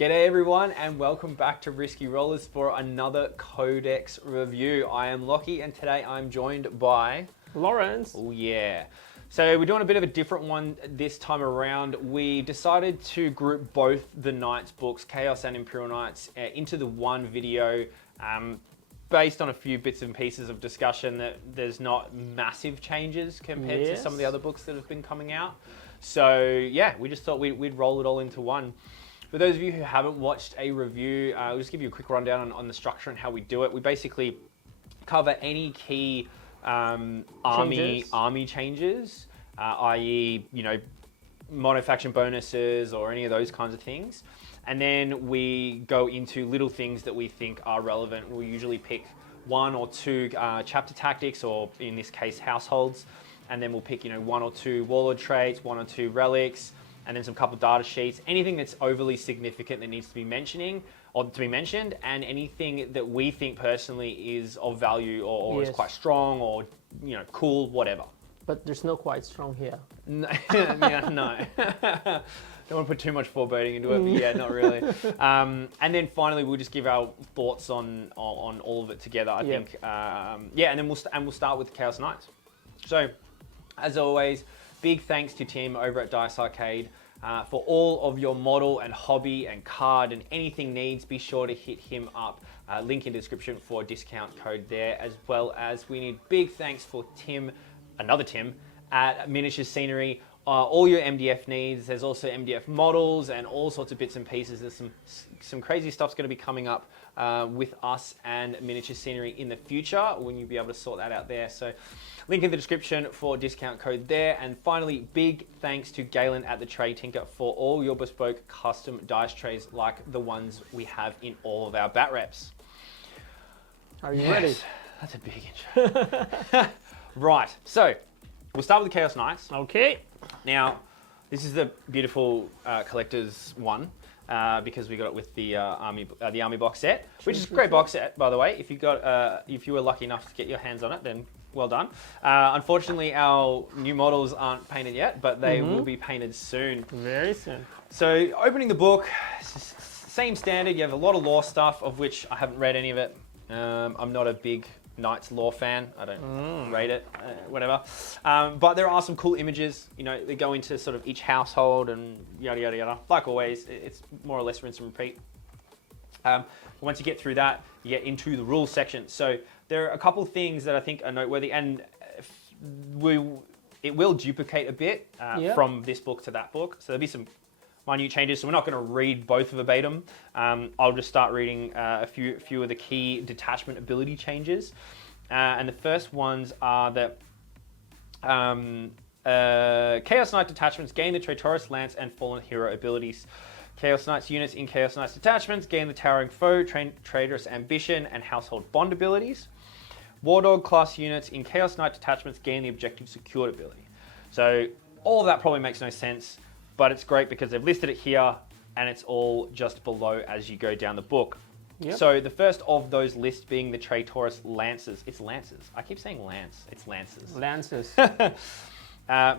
G'day everyone and welcome back to Risky Rollers for another Codex review. I am Locky and today I'm joined by... Laurence. Oh yeah. So we're doing a bit of a different one this time around. We decided to group both the Knights books, Chaos and Imperial Knights, into the one video based on a few bits and pieces of discussion that there's not massive changes compared to some of the other books that have been coming out. So yeah, we just thought we'd roll it all into one. For those of you who haven't watched a review, I'll just give you a quick rundown on the structure and how we do it. We basically cover any key army changes, i.e., mono-faction bonuses or any of those kinds of things. And then we go into little things that we think are relevant. We'll usually pick one or two chapter tactics, or in this case, households. And then we'll pick, one or two warlord traits, one or two relics, and then some couple data sheets, anything that's overly significant that needs to be mentioned, and anything that we think personally is of value or is quite strong or cool, whatever. But there's no quite strong here. No, yeah, no. Don't want to put too much foreboding into it, but yeah, not really. And then finally, we'll just give our thoughts on all of it together. I think, and then we'll start with Chaos Knights. So, as always, big thanks to Tim over at Dice Arcade for all of your model and hobby and card and anything needs. Be sure to hit him up. Link in the description for a discount code there, as well as we need big thanks for Tim, another Tim, at Miniature Scenery. All your MDF needs. There's also MDF models and all sorts of bits and pieces. There's some crazy stuff's going to be coming up with us and Miniature Scenery in the future when you'll be able to sort that out there. So link in the description for a discount code there. And finally, big thanks to Galen at the Tray Tinker for all your bespoke custom dice trays like the ones we have in all of our bat reps. Are you ready? That's a big intro. Right, so we'll start with the Chaos Knights. Okay. Now, this is the beautiful collector's one because we got it with the army box set, which is a great box set, by the way. If you were lucky enough to get your hands on it, then well done. Unfortunately, our new models aren't painted yet, but they will be painted soon. Very soon. So, opening the book, same standard. You have a lot of lore stuff, of which I haven't read any of it. I'm not a big Knights lore fan. I don't rate it, whatever. But there are some cool images. They go into sort of each household and yada, yada, yada. Like always, it's more or less rinse and repeat. Once you get through that, you get into the rules section. So there are a couple things that I think are noteworthy, and it will duplicate a bit from this book to that book. So there'll be some minute changes, so we're not going to read both verbatim. I'll just start reading a few of the key detachment ability changes. And the first ones are that Chaos Knight detachments gain the Traitorous Lance and Fallen Hero abilities. Chaos Knights units in Chaos Knights detachments gain the Towering Foe, Traitorous Ambition, and Household Bond abilities. War Dog class units in Chaos Knight detachments gain the Objective Secured ability. So all of that probably makes no sense, but it's great because they've listed it here and it's all just below as you go down the book. Yep. So the first of those lists being the Traitorous Lances. It's Lances. I keep saying Lance. It's Lances. Lances.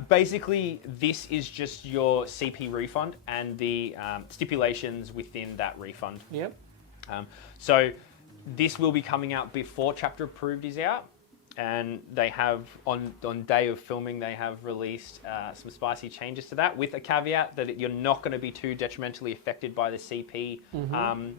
Basically, this is just your CP refund and the stipulations within that refund. Yep. So this will be coming out before Chapter Approved is out. And they have, on day of filming, they have released some spicy changes to that, with a caveat that you're not going to be too detrimentally affected by the CP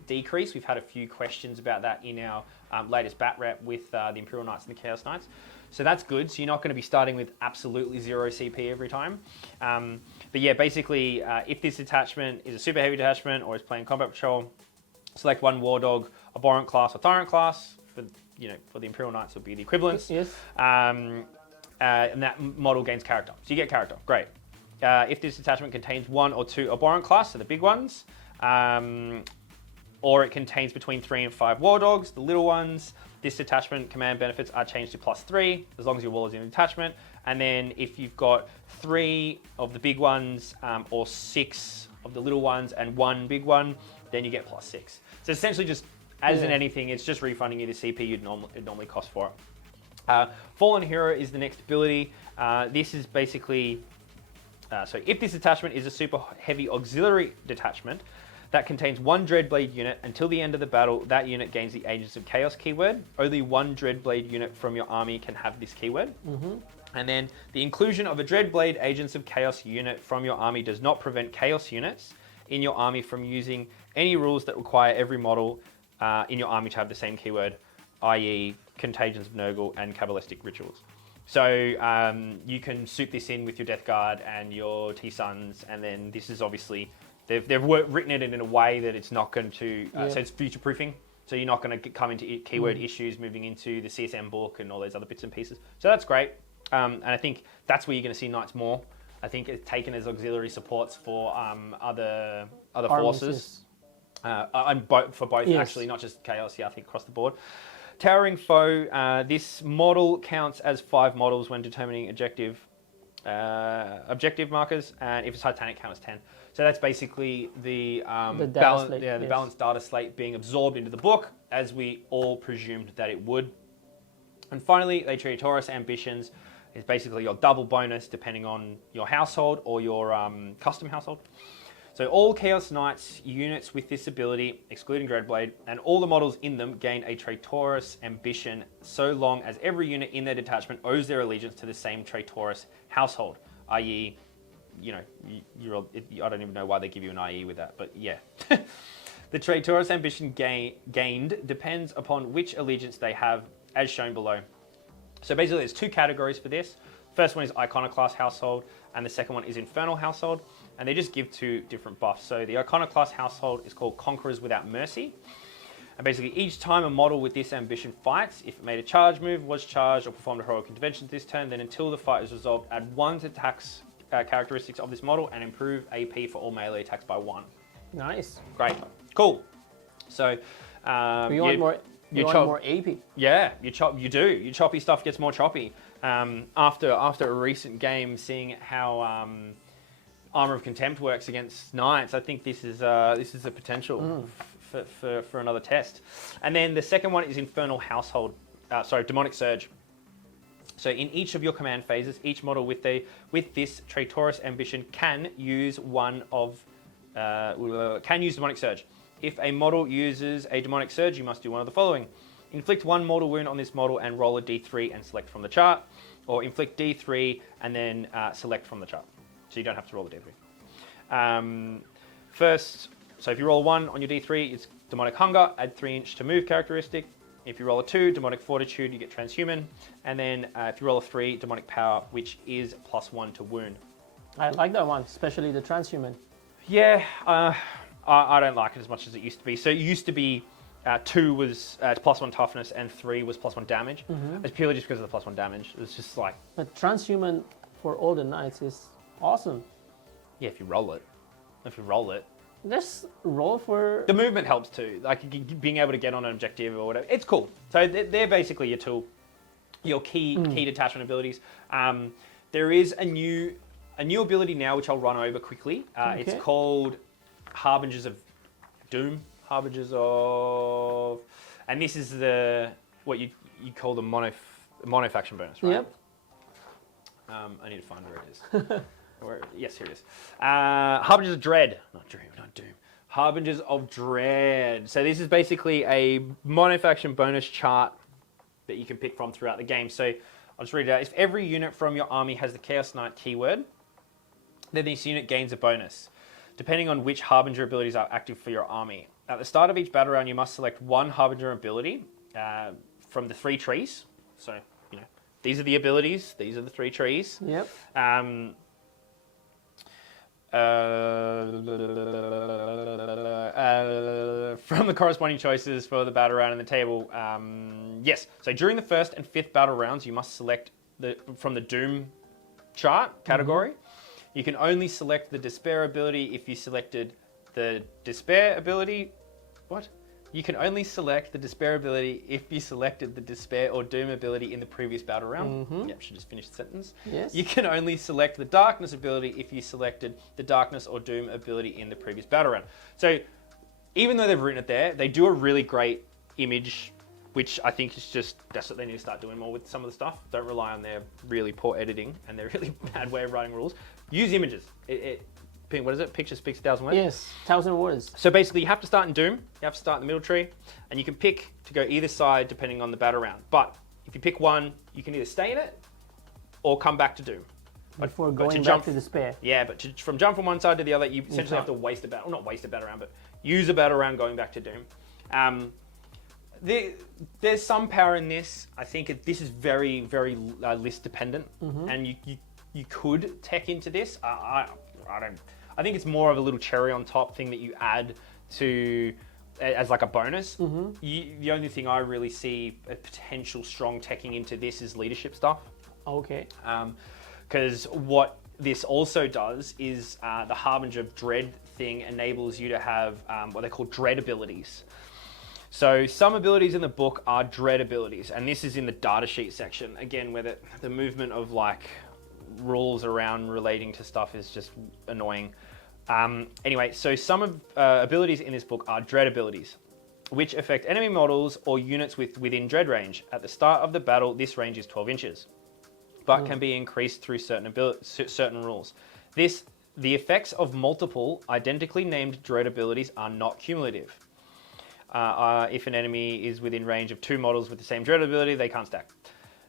decrease. We've had a few questions about that in our latest bat rep with the Imperial Knights and the Chaos Knights. So that's good. So you're not going to be starting with absolutely 0 CP every time. But yeah, basically, if this detachment is a super heavy detachment or is playing combat patrol, select one War Dog, Abhorrent class, or Tyrant class. For the Imperial Knights would be the equivalents. Yes. And that model gains character. So you get character, great. If this detachment contains 1 or 2 Abhorrent class, so the big ones, or it contains between 3 and 5 War Dogs, the little ones, this detachment command benefits are changed to +3, as long as your wall is in the detachment. And then if you've got 3 of the big ones, or 6 of the little ones and 1 big one, then you get +6. So essentially just, as in anything, it's just refunding you the CP you'd normally cost for it. Fallen Hero is the next ability. This is basically, so if this detachment is a super heavy auxiliary detachment, that contains one Dreadblade unit. Until the end of the battle, that unit gains the Agents of Chaos keyword. Only one Dreadblade unit from your army can have this keyword. And then the inclusion of a Dreadblade Agents of Chaos unit from your army does not prevent Chaos units in your army from using any rules that require every model in your army to have the same keyword, i.e. Contagions of Nurgle and Kabbalistic Rituals. So you can soup this in with your Death Guard and your T-Suns, and then this is obviously, they've written it in a way that it's not going to, so it's future-proofing. So you're not going to come into keyword issues moving into the CSM book and all those other bits and pieces. So that's great. And I think that's where you're going to see Knights more. I think it's taken as auxiliary supports for other forces. And for both, actually, not just Chaos, I think across the board. Towering Foe, this model counts as 5 models when determining objective markers, and if it's Titanic, count as 10. So that's basically the balanced data slate being absorbed into the book, as we all presumed that it would. And finally, the Traitorous Ambitions is basically your double bonus depending on your household or your custom household. So all Chaos Knights units with this ability, excluding Dreadblade, and all the models in them gain a Traitorous Ambition so long as every unit in their detachment owes their allegiance to the same Traitorous household, i.e., I don't even know why they give you an IE with that, but yeah. The Traitorous Ambition gained depends upon which allegiance they have, as shown below. So basically there's 2 categories for this. First one is Iconoclast Household, and the second one is Infernal Household, and they just give 2 different buffs. So the Iconoclast Household is called Conquerors Without Mercy, and basically each time a model with this ambition fights, if it made a charge move, was charged, or performed a heroic intervention this turn, then until the fight is resolved, add 1 to attacks characteristics of this model and improve AP for all melee attacks by 1. Nice. Great. Cool. So you want more AP. Yeah, you do. Your choppy stuff gets more choppy. After a recent game, seeing how Armor of Contempt works against Knights, I think this is a potential for another test. And then the second one is Infernal Household. Demonic Surge. So in each of your command phases, each model with this Traitorous Ambition can use Demonic Surge. If a model uses a Demonic Surge, you must do one of the following. Inflict 1 mortal wound on this model and roll a d3 and select from the chart. Or inflict d3 and then select from the chart. So you don't have to roll the d3. First, so if you roll 1 on your d3, it's Demonic Hunger, add 3 inch to move characteristic. If you roll a 2, Demonic Fortitude, you get Transhuman. And then if you roll a 3, Demonic Power, which is +1 to wound. I like that one, especially the Transhuman. Yeah, I don't like it as much as it used to be. So it used to be 2 was +1 toughness and 3 was +1 damage. It's purely just because of the +1 damage. It's just like... But Transhuman for all the Knights is awesome. Yeah, if you roll it. Let's roll for... The movement helps too, like being able to get on an objective or whatever. It's cool. So they're basically your tool, your key detachment abilities. There is a new ability now, which I'll run over quickly. It's called Harbingers of Doom. And this is what you call the mono-faction bonus, right? Yep. I need to find where it is. Yes, here it is. Harbingers of Dread. Not Doom. Harbingers of Dread. So this is basically a mono-faction bonus chart that you can pick from throughout the game. So I'll just read it out. If every unit from your army has the Chaos Knight keyword, then this unit gains a bonus, depending on which Harbinger abilities are active for your army. At the start of each battle round, you must select 1 Harbinger ability from the 3 trees. So, these are the abilities. These are the 3 trees. Yep. From the corresponding choices for the battle round in the table. Yes. So during the 1st and 5th battle rounds, you must select from the Doom chart category. You can only select the Despair ability if you selected the Despair ability. What? You can only select the Despair ability if you selected the Despair or Doom ability in the previous battle round. Yep, should just finish the sentence. Yes. You can only select the Darkness ability if you selected the Darkness or Doom ability in the previous battle round. So even though they've written it there, they do a really great image, which I think is that's what they need to start doing more with some of the stuff. Don't rely on their really poor editing and their really bad way of writing rules. Use images. what is it? Picture speaks 1,000 words. Yes, 1,000 words. So basically, you have to start in Doom. You have to start in the middle tree, and you can pick to go either side depending on the battle round. But if you pick one, you can either stay in it or come back to Doom. Before going back to despair. Yeah, but from jump from one side to the other, you essentially have to waste a battle. Well, not waste a battle round, but use a battle round going back to Doom. There's some power in this. I think this is very, very list dependent, and you could tech into this. I don't. I think it's more of a little cherry on top thing that you add to as like a bonus. The only thing I really see a potential strong teching into this is leadership stuff. Okay. Because what this also does is the Harbinger of Dread thing enables you to have what they call dread abilities. So some abilities in the book are dread abilities, and this is in the data sheet section, again, where the movement of like rules around relating to stuff is just annoying. Anyway, so some of abilities in this book are dread abilities, which affect enemy models or units within dread range. At the start of the battle, this range is 12 inches, but can be increased through certain rules. The effects of multiple identically named dread abilities are not cumulative. If an enemy is within range of 2 models with the same dread ability, they can't stack.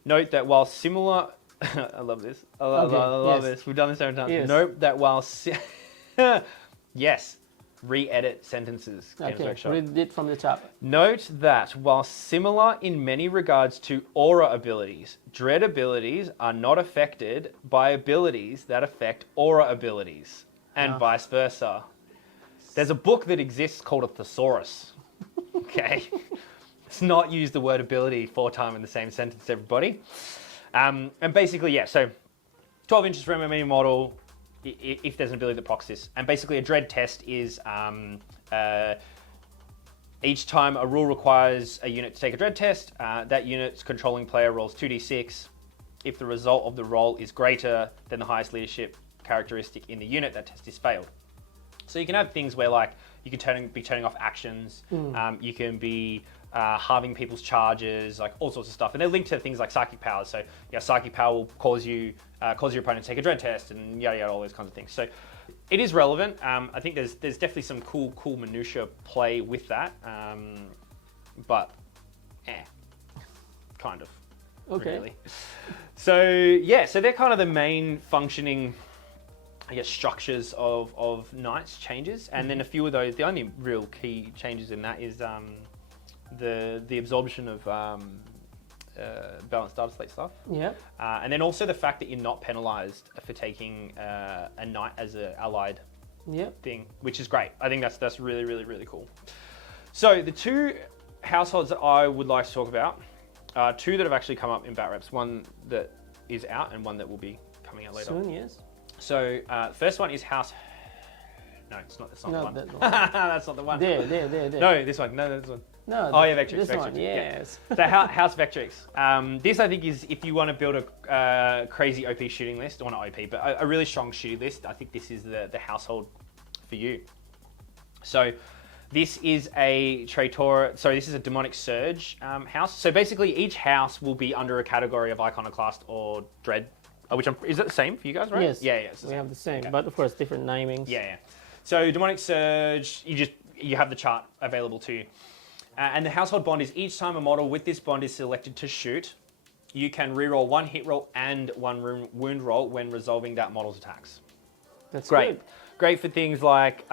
Note that while similar... I love this. I love this. We've done this several times. Yes. Note that while... yes. Re-edit sentences. Okay, read it from the top. Note that while similar in many regards to aura abilities, dread abilities are not affected by abilities that affect aura abilities, and vice versa. There's a book that exists called a thesaurus. Okay? Let's not use the word ability 4 times in the same sentence, everybody. And basically, yeah, so 12 inches from any model, if there's an ability that procs this. And basically a dread test is each time a rule requires a unit to take a dread test, that unit's controlling player rolls 2d6. If the result of the roll is greater than the highest leadership characteristic in the unit, that test is failed. So you can have things where like you can be turning off actions, you can be halving people's charges, like all sorts of stuff. And they're linked to things like psychic powers. So yeah, psychic power will cause your opponent to take a dread test and yada yada, all those kinds of things. So it is relevant. I think there's definitely some cool minutia play with that. But kind of. Okay. Really. So yeah, so they're kind of the main functioning, I guess, structures of Knights changes, and then a few of those. The only real key changes in that is the absorption of balanced data slate stuff. Yeah. And then also the fact that you're not penalised for taking a Knight as an allied thing, which is great. I think that's really, really, really cool. So the 2 households that I would like to talk about are 2 that have actually come up in bat reps. One that is out and one that will be coming out later. Soon, yes. So first one is House. No, it's not. That's not the one. That's not the one. There. No, this one. No, this one. No. Oh yeah, Vectrix. This Vectrix. one, yes. Yeah. So House Vectrix. This I think is if you want to build a crazy OP shooting list, or not OP, but a really strong shooting list. I think this is the household for you. So this is a Traitor. Sorry, this is a Demonic Surge house. So basically, each house will be under a category of Iconoclast or Dread. Is it the same for you guys, right? Yes. Yeah. We have the same, but of course different namings. Yeah. So Demonic Surge, you have the chart available to you. And the household bond is each time a model with this bond is selected to shoot, you can reroll 1 hit roll and 1 wound roll when resolving that model's attacks. That's great. Good. Great for things like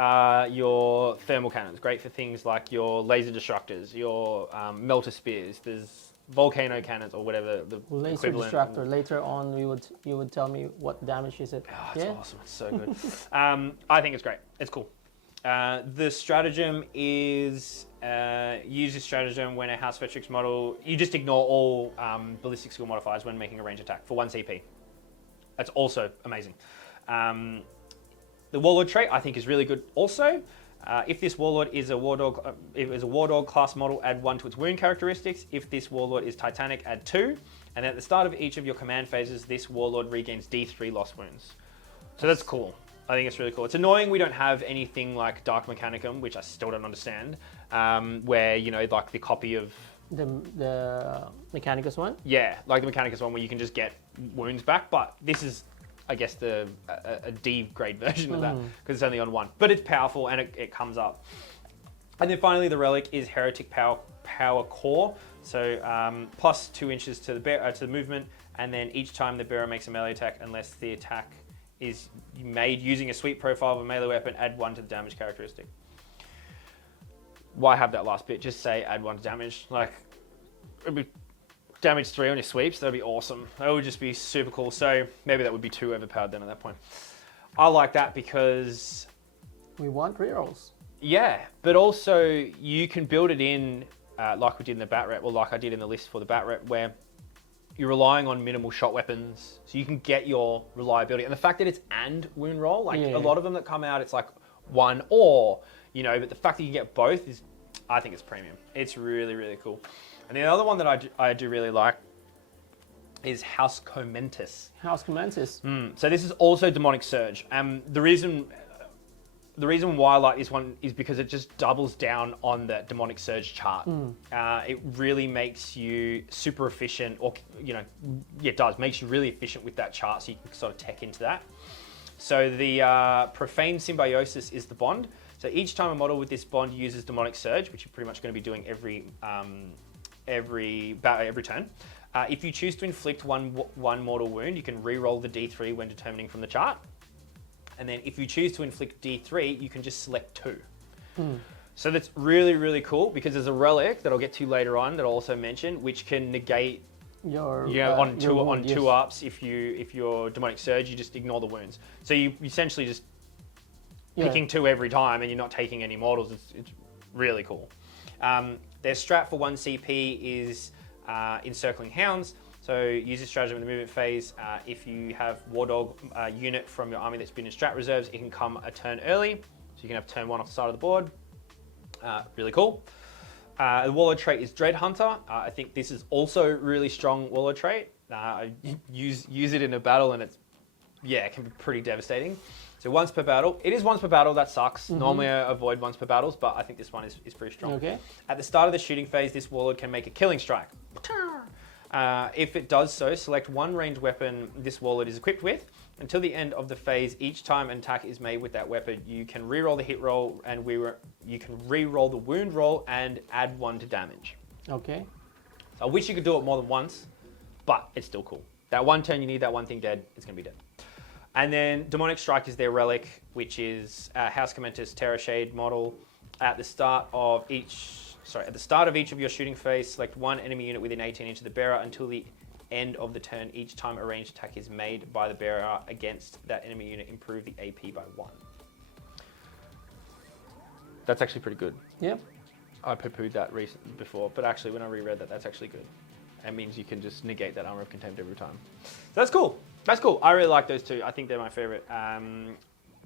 your thermal cannons. Great for things like your laser destructors, your melter spears. There's volcano cannons or whatever the laser equivalent. destructor. Later on, you would tell me what damage is it. Oh, it's awesome. It's so good. I think it's great. It's cool. The stratagem is use this stratagem when a House Vectrix model. You just ignore all ballistic skill modifiers when making a range attack for 1 CP. That's also amazing. The Warlord trait I think is really good. Also, if this Warlord is a Wardog, if it is a Wardog class model, add 1 to its wound characteristics. If this Warlord is Titanic, add 2. And at the start of each of your command phases, this Warlord regains D3 lost wounds. So that's cool. I think it's really cool. It's annoying we don't have anything like Dark Mechanicum, which I still don't understand, where, like the copy of... The Mechanicus one? Yeah, like the Mechanicus one where you can just get wounds back, but this is I guess a D grade version of that because it's only on 1, but it's powerful and it comes up. And then finally, the relic is Heretic Power Core, so plus 2 inches to the movement, and then each time the bearer makes a melee attack, unless the attack is made using a sweep profile of a melee weapon, add 1 to the damage characteristic. Why have that last bit? Just say add 1 to damage. Like, it'd be damage 3 on your sweeps. That'd be awesome. That would just be super cool. So maybe that would be too overpowered then at that point. I like that because we want rerolls. Yeah, but also you can build it in like we did in the bat rep, or like I did in the list for the bat rep, where you're relying on minimal shot weapons, so you can get your reliability. And the fact that it's and wound roll, like a lot of them that come out, it's like 1 or, you know, but the fact that you can get both is, I think it's premium. It's really, really cool. And the other one that I do really like is House Comentus. House Comentus. So this is also Demonic Surge. The reason why I like this one is because it just doubles down on the Demonic Surge chart. It really makes you super efficient, or, you know, yeah, it does. Makes you really efficient with that chart, so you can sort of tech into that. So the Profane Symbiosis is the bond. So each time a model with this bond uses Demonic Surge, which you're pretty much going to be doing every turn, if you choose to inflict one mortal wound, you can re-roll the D3 when determining from the chart. And then if you choose to inflict D3, you can just select 2. So that's really, really cool, because there's a relic that I'll get to later on that I'll also mention, which can negate on two ups. If you're Demonic Surge, you just ignore the wounds. So you essentially just picking 2 every time, and you're not taking any mortals. It's really cool. Their strat for 1 CP is Encircling Hounds. So use this stratagem in the movement phase. If you have War Dog unit from your army that's been in strat reserves, it can come a turn early. So you can have turn 1 off the side of the board. Really cool. The Warlord trait is Dread Hunter. I think this is also really strong Warlord trait. Use it in a battle, and it can be pretty devastating. So once per battle. It is once per battle, that sucks. Normally I avoid once per battles, but I think this one is pretty strong. Okay. At the start of the shooting phase, this Warlord can make a killing strike. If it does so, select 1 ranged weapon this Warlord is equipped with. Until the end of the phase, each time an attack is made with that weapon, you can re-roll the hit roll, and you can re-roll the wound roll and add 1 to damage. Okay. So I wish you could do it more than once, but it's still cool. That one turn you need that one thing dead, it's going to be dead. And then Demonic Strike is their relic, which is House Comentus Terror Shade model. At the start of each of your shooting phase, select 1 enemy unit within 18 inches of the bearer until the end of the turn. Each time a ranged attack is made by the bearer against that enemy unit, improve the AP by 1. That's actually pretty good. Yep. I poo-pooed that before, but actually when I reread that, that's actually good. It means you can just negate that Armor of Contempt every time. So that's cool. That's cool. I really like those 2. I think they're my favorite.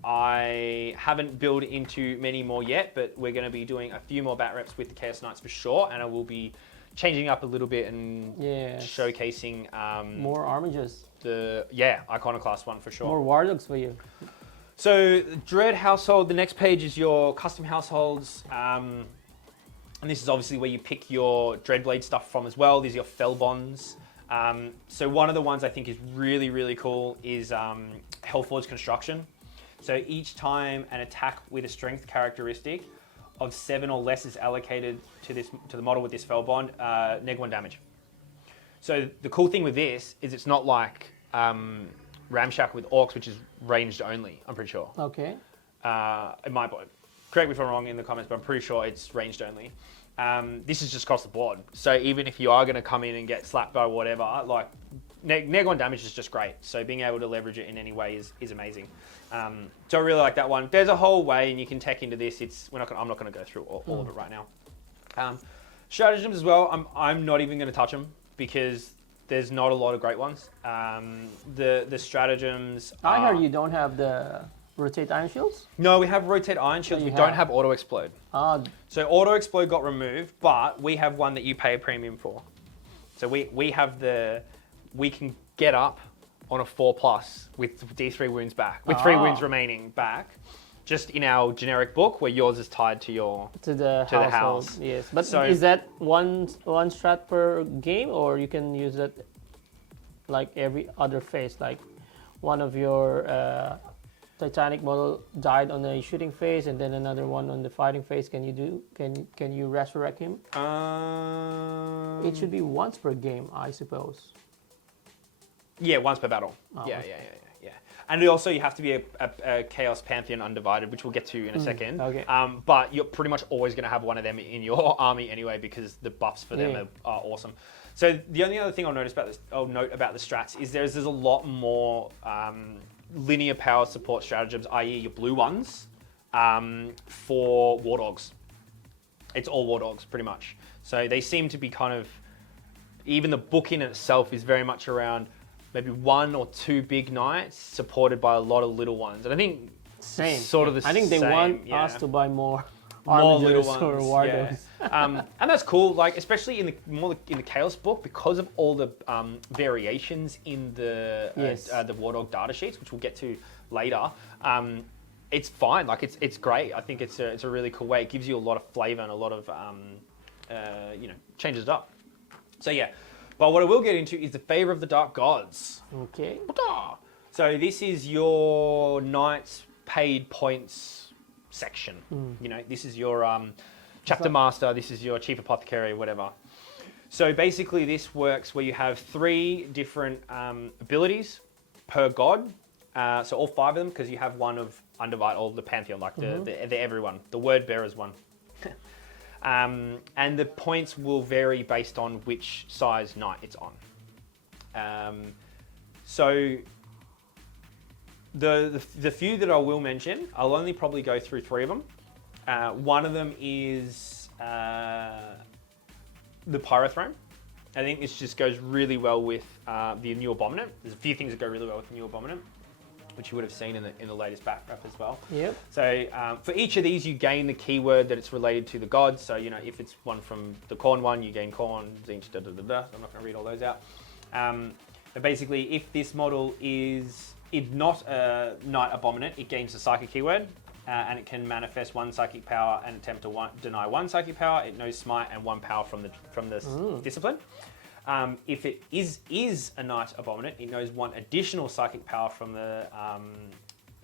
I haven't built into many more yet, but we're going to be doing a few more bat reps with the Chaos Knights for sure, and I will be changing up a little bit and showcasing more armages. The Iconoclast one for sure. More War Dogs for you. So Dread Household. The next page is your custom households, and this is obviously where you pick your Dreadblade stuff from as well. These are your Fellbonds. So one of the ones I think is really, really cool is Hellforge Construction. So each time an attack with a strength characteristic of 7 or less is allocated to the model with this Fellbond, -1 damage. So the cool thing with this is it's not like Ramshackle with Orcs, which is ranged only, I'm pretty sure. Okay. It might be. Correct me if I'm wrong in the comments, but I'm pretty sure it's ranged only. This is just across the board. So even if you are going to come in and get slapped by whatever, like -1 damage is just great. So being able to leverage it in any way is amazing. So I really like that one. There's a whole way, and you can tech into this. I'm not going to go through all of it right now. Stratagems as well. I'm not even going to touch them because there's not a lot of great ones. The stratagems. I heard you don't have the Rotate Iron Shields? No, we have Rotate Iron Shields. We don't have Auto Explode. So Auto Explode got removed, but we have one that you pay a premium for. So we have we can get up on a 4+ with D3 wounds back, with 3 wounds remaining back, just in our generic book where yours is tied to the house. Yes, but so, is that one strat per game, or you can use that like every other phase, like one of your Titanic model died on a shooting phase, and then another one on the fighting phase, can you resurrect him? It should be once per game, I suppose. Yeah, once per battle. Oh, Yeah. And also you have to be a Chaos Pantheon Undivided, which we'll get to in a second. Okay. But you're pretty much always going to have one of them in your army anyway, because the buffs for them are awesome. So the only other thing I'll note about the strats is there's a lot more linear power support stratagems, i.e. your blue ones, for War Dogs. It's all War Dogs, pretty much. So they seem to be kind of, even the book in itself is very much around maybe one or two big knights supported by a lot of little ones. And I think sort of the same. I think they want us to buy more little ones or War Dogs. And that's cool, like especially in the Chaos book, because of all the variations in the War Dog data sheets, which we'll get to later. It's fine, like it's great. I think it's a really cool way. It gives you a lot of flavor and a lot of changes it up. So yeah. But what I will get into is the favor of the Dark Gods. Okay. So this is your Knights paid points section. You know, this is your chapter master. This is your chief apothecary, whatever. So basically, this works where you have 3 different abilities per god. So all 5 of them, because you have one of Undivided, or the Pantheon, like the everyone, the word bearers one. And the points will vary based on which size knight it's on. So the few that I will mention, I'll only probably go through 3 of them. One of them is the Pyrothrone. I think this just goes really well with the new Abominant. There's a few things that go really well with the new Abominant, which you would have seen in the latest back wrap as well. Yep. So for each of these, you gain the keyword that it's related to the gods. So, you know, if it's one from the Khorne one, you gain Khorne, Tzeentch, I'm not going to read all those out. But basically, if this model is not a Knight Abominant, it gains the Psychic keyword, and it can manifest 1 psychic power and attempt to deny 1 psychic power. It knows Smite and 1 power from the discipline. If it is a Knight Abominant, it knows 1 additional psychic power from the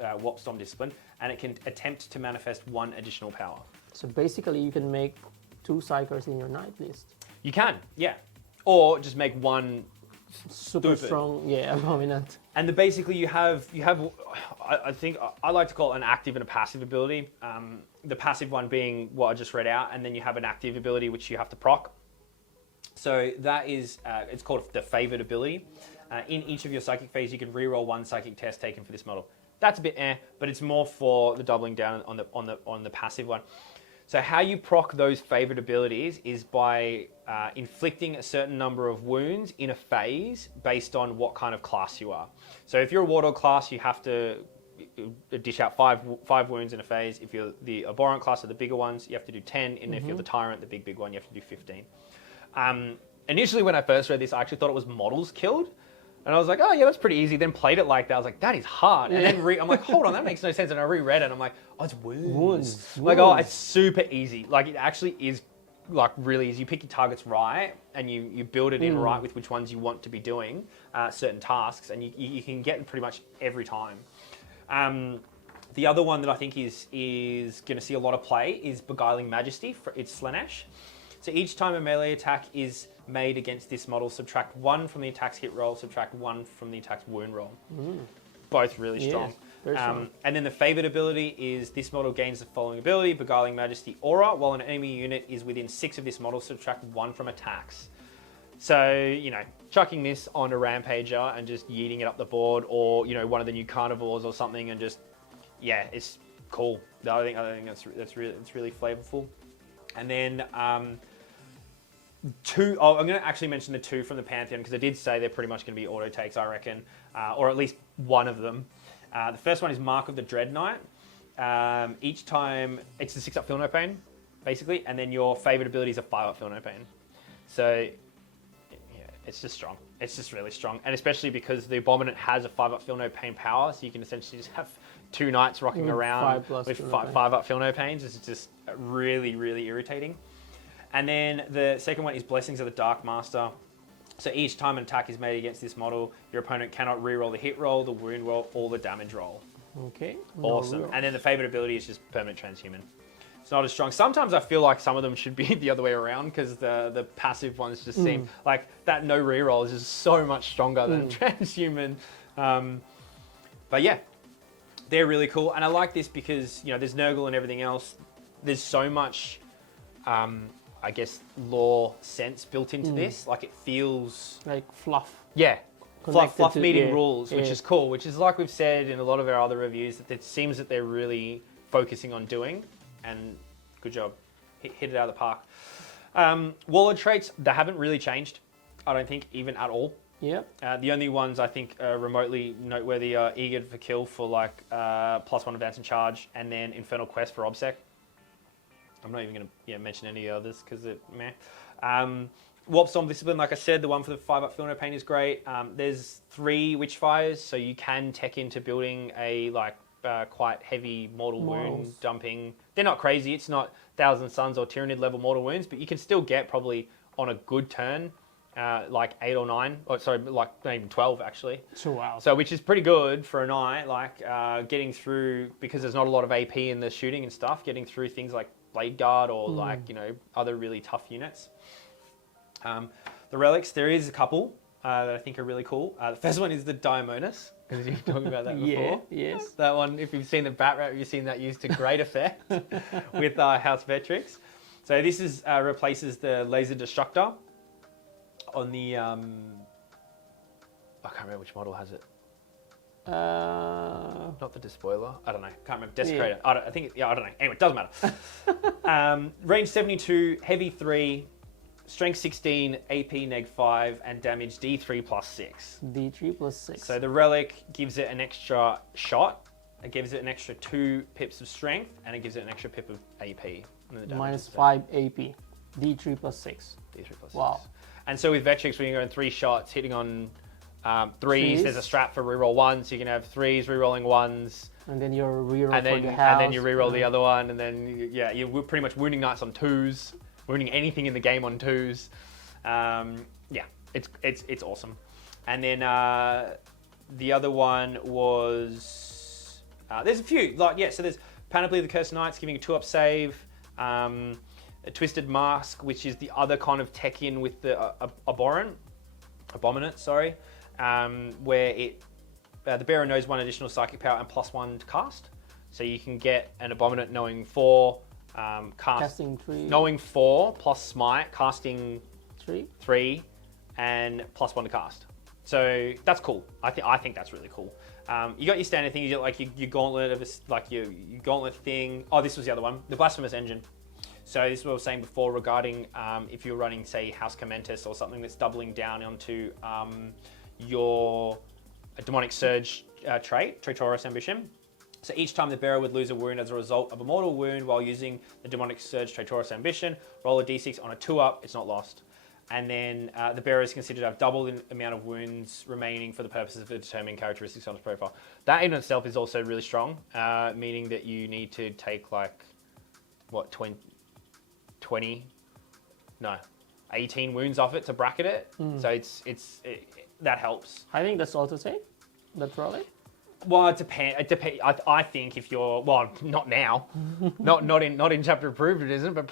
Warpstorm discipline, and it can attempt to manifest 1 additional power. So basically, you can make 2 psychers in your knight list. You can, yeah, or just make 1 super strong, Abominant. And basically, you have. I think I like to call it an active and a passive ability. The passive one being what I just read out, and then you have an active ability which you have to proc. So that is, it's called the favored ability. In each of your psychic phase, you can reroll 1 psychic test taken for this model. That's a bit but it's more for the doubling down on the passive one. So how you proc those favored abilities is by inflicting a certain number of wounds in a phase based on what kind of class you are. So if you're a War Dog class, you have to dish out 5 wounds in a phase. If you're the Abhorrent class, or the bigger ones, you have to do 10. And if you're the Tyrant, the big one, you have to do 15. Initially, when I first read this, I actually thought it was models killed. And I was like, oh, yeah, that's pretty easy. Then played it like that. I was like, that is hard. And then I'm like, hold on, that makes no sense. And I reread it, and I'm like, oh, it's wounds. Like, oh, it's super easy. Like, it actually is, like, really easy. You pick your targets right, and you build it in right with which ones you want to be doing certain tasks, and you can get pretty much every time. The other one that I think is going to see a lot of play is Beguiling Majesty. It's Slaanesh. So each time a melee attack is made against this model, subtract 1 from the attack's hit roll, subtract 1 from the attack's wound roll. Both really strong. Very strong. And then the favored ability is this model gains the following ability: Beguiling Majesty Aura. While an enemy unit is within 6 of this model, subtract 1 from attacks. So, you know, chucking this on a Rampager and just yeeting it up the board, or, you know, one of the new Carnivores or something, and just, yeah, it's cool. I think that's really flavorful. And then I'm going to actually mention the 2 from the Pantheon, because I did say they're pretty much going to be auto takes, I reckon, or at least one of them. The first one is Mark of the Dread Knight. Each time it's a 6-up Feel No Pain, basically, and then your favorite ability is a 5-up Feel No Pain. So yeah, it's just strong. It's just really strong, and especially because the Abominant has a 5-up Feel No Pain power, so you can essentially just have 2 knights rocking around with 5-up Feel No Pains. It's just really, really irritating. And then the second one is Blessings of the Dark Master. So each time an attack is made against this model, your opponent cannot reroll the hit roll, the wound roll, or the damage roll. Okay. Awesome. And then the favorite ability is just permanent transhuman. It's not as strong. Sometimes I feel like some of them should be the other way around because the passive ones just seem like that no reroll is just so much stronger than transhuman. But yeah, they're really cool. And I like this because, you know, there's Nurgle and everything else. There's so much, I guess, lore sense built into this. Like it feels... like fluff. Yeah. Fluff meeting yeah, rules, which is cool. Which is like we've said in a lot of our other reviews, that it seems that they're really focusing on doing. And good job. Hit it out of the park. Warlord traits, they haven't really changed. I don't think, even at all. Yeah. The only ones I think remotely noteworthy are Eager for Kill for like +1 advance and charge, and then Infernal Quest for Obsec. I'm not even going to mention any others because it meh. Warp Storm Discipline, like I said, the one for the 5-up Feel No Pain is great. There's 3 Witchfires, so you can tech into building a quite heavy mortal wound dumping. They're not crazy. It's not Thousand Suns or Tyrannid level mortal wounds, but you can still get probably on a good turn like 8 or 9, or sorry, like not even 12 actually. So wow. So which is pretty good for a knight, like getting through, because there's not a lot of AP in the shooting and stuff, getting through things like Blade Guard or like, you know, other really tough units. The relics, there is a couple that I think are really cool. The first one is the Daemonis, because you've talked about that before. Yes. That one, if you've seen the Bat Rat, you've seen that used to great effect with House Vetrix. So this is replaces the Laser Destructor on the... I can't remember which model has it. Not the Despoiler. I don't know. Can't remember. Desecrator. Yeah. I think. I don't know. Anyway, it doesn't matter. Range 72, heavy 3, strength 16, AP neg 5, and damage D3 plus 6. D3 plus 6. So the relic gives it an extra shot. It gives it an extra 2 pips of strength, and it gives it an extra pip of AP. Minus 5 AP. D3 plus 6. D3 plus 6. Wow. And so with Vetrix, when you go in 3 shots, hitting on threes, there's a strat for reroll 1, so you can have 3s, rerolling 1s. And then you're reroll and then, for the house. And then you reroll the other one, and then, you're pretty much wounding knights on 2s, wounding anything in the game on 2s. It's awesome. And then the other one was... there's a few. So there's Panoply of the Cursed Knights, giving a 2-up save. A Twisted Mask, which is the other kind of tech in with the Abominant, sorry, where the bearer knows 1 additional psychic power and +1 to cast. So you can get an Abominant knowing 4, casting 3, knowing 4 plus smite, casting 3, and +1 to cast. So that's cool. I think that's really cool. You got your standard thing. You got like your gauntlet of your gauntlet thing. Oh, this was the other one, the Blasphemous Engine. So this is what I was saying before regarding if you're running, say, House Commentus or something that's doubling down onto your Demonic Surge trait, Traitorous Ambition. So each time the bearer would lose a wound as a result of a mortal wound while using the Demonic Surge Traitorous Ambition, roll a d6 on a 2-up, it's not lost. And then the bearer is considered to have double the amount of wounds remaining for the purposes of determining characteristics on his profile. That in itself is also really strong, meaning that you need to take 18 wounds off it to bracket it. So that helps. I think that's all to say. That's right. Well, it depends. I think if you're not now, not in chapter approved it isn't, but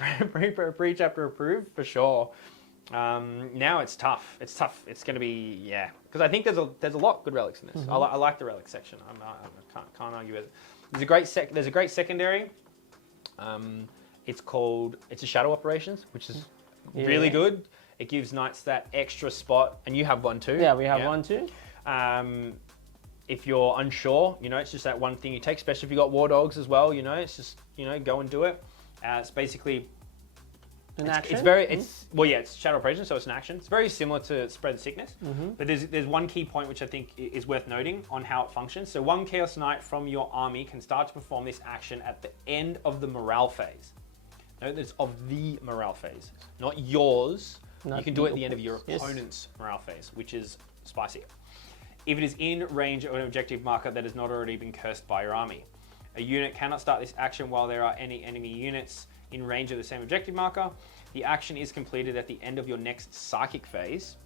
pre-chapter approved for sure. Now it's tough. It's tough. It's going to be because I think there's a lot of good relics in this. I like the relic section. I can't argue with it. There's a great secondary. It's a Shadow Operations, which is really good. It gives knights that extra spot, and you have one too. Yeah, we have one too. If you're unsure, it's just that one thing you take, especially if you got War Dogs as well, it's just, go and do it. It's basically... An action? It's Shadow Operations, so it's an action. It's very similar to Spread Sickness, but there's one key point which I think is worth noting on how it functions. So one Chaos Knight from your army can start to perform this action at the end of the morale phase. Note that it's of the morale phase, not yours. You can do it at the end of your opponent's morale phase, which is spicy. If it is in range of an objective marker that has not already been cursed by your army. A unit cannot start this action while there are any enemy units in range of the same objective marker. The action is completed at the end of your next psychic phase.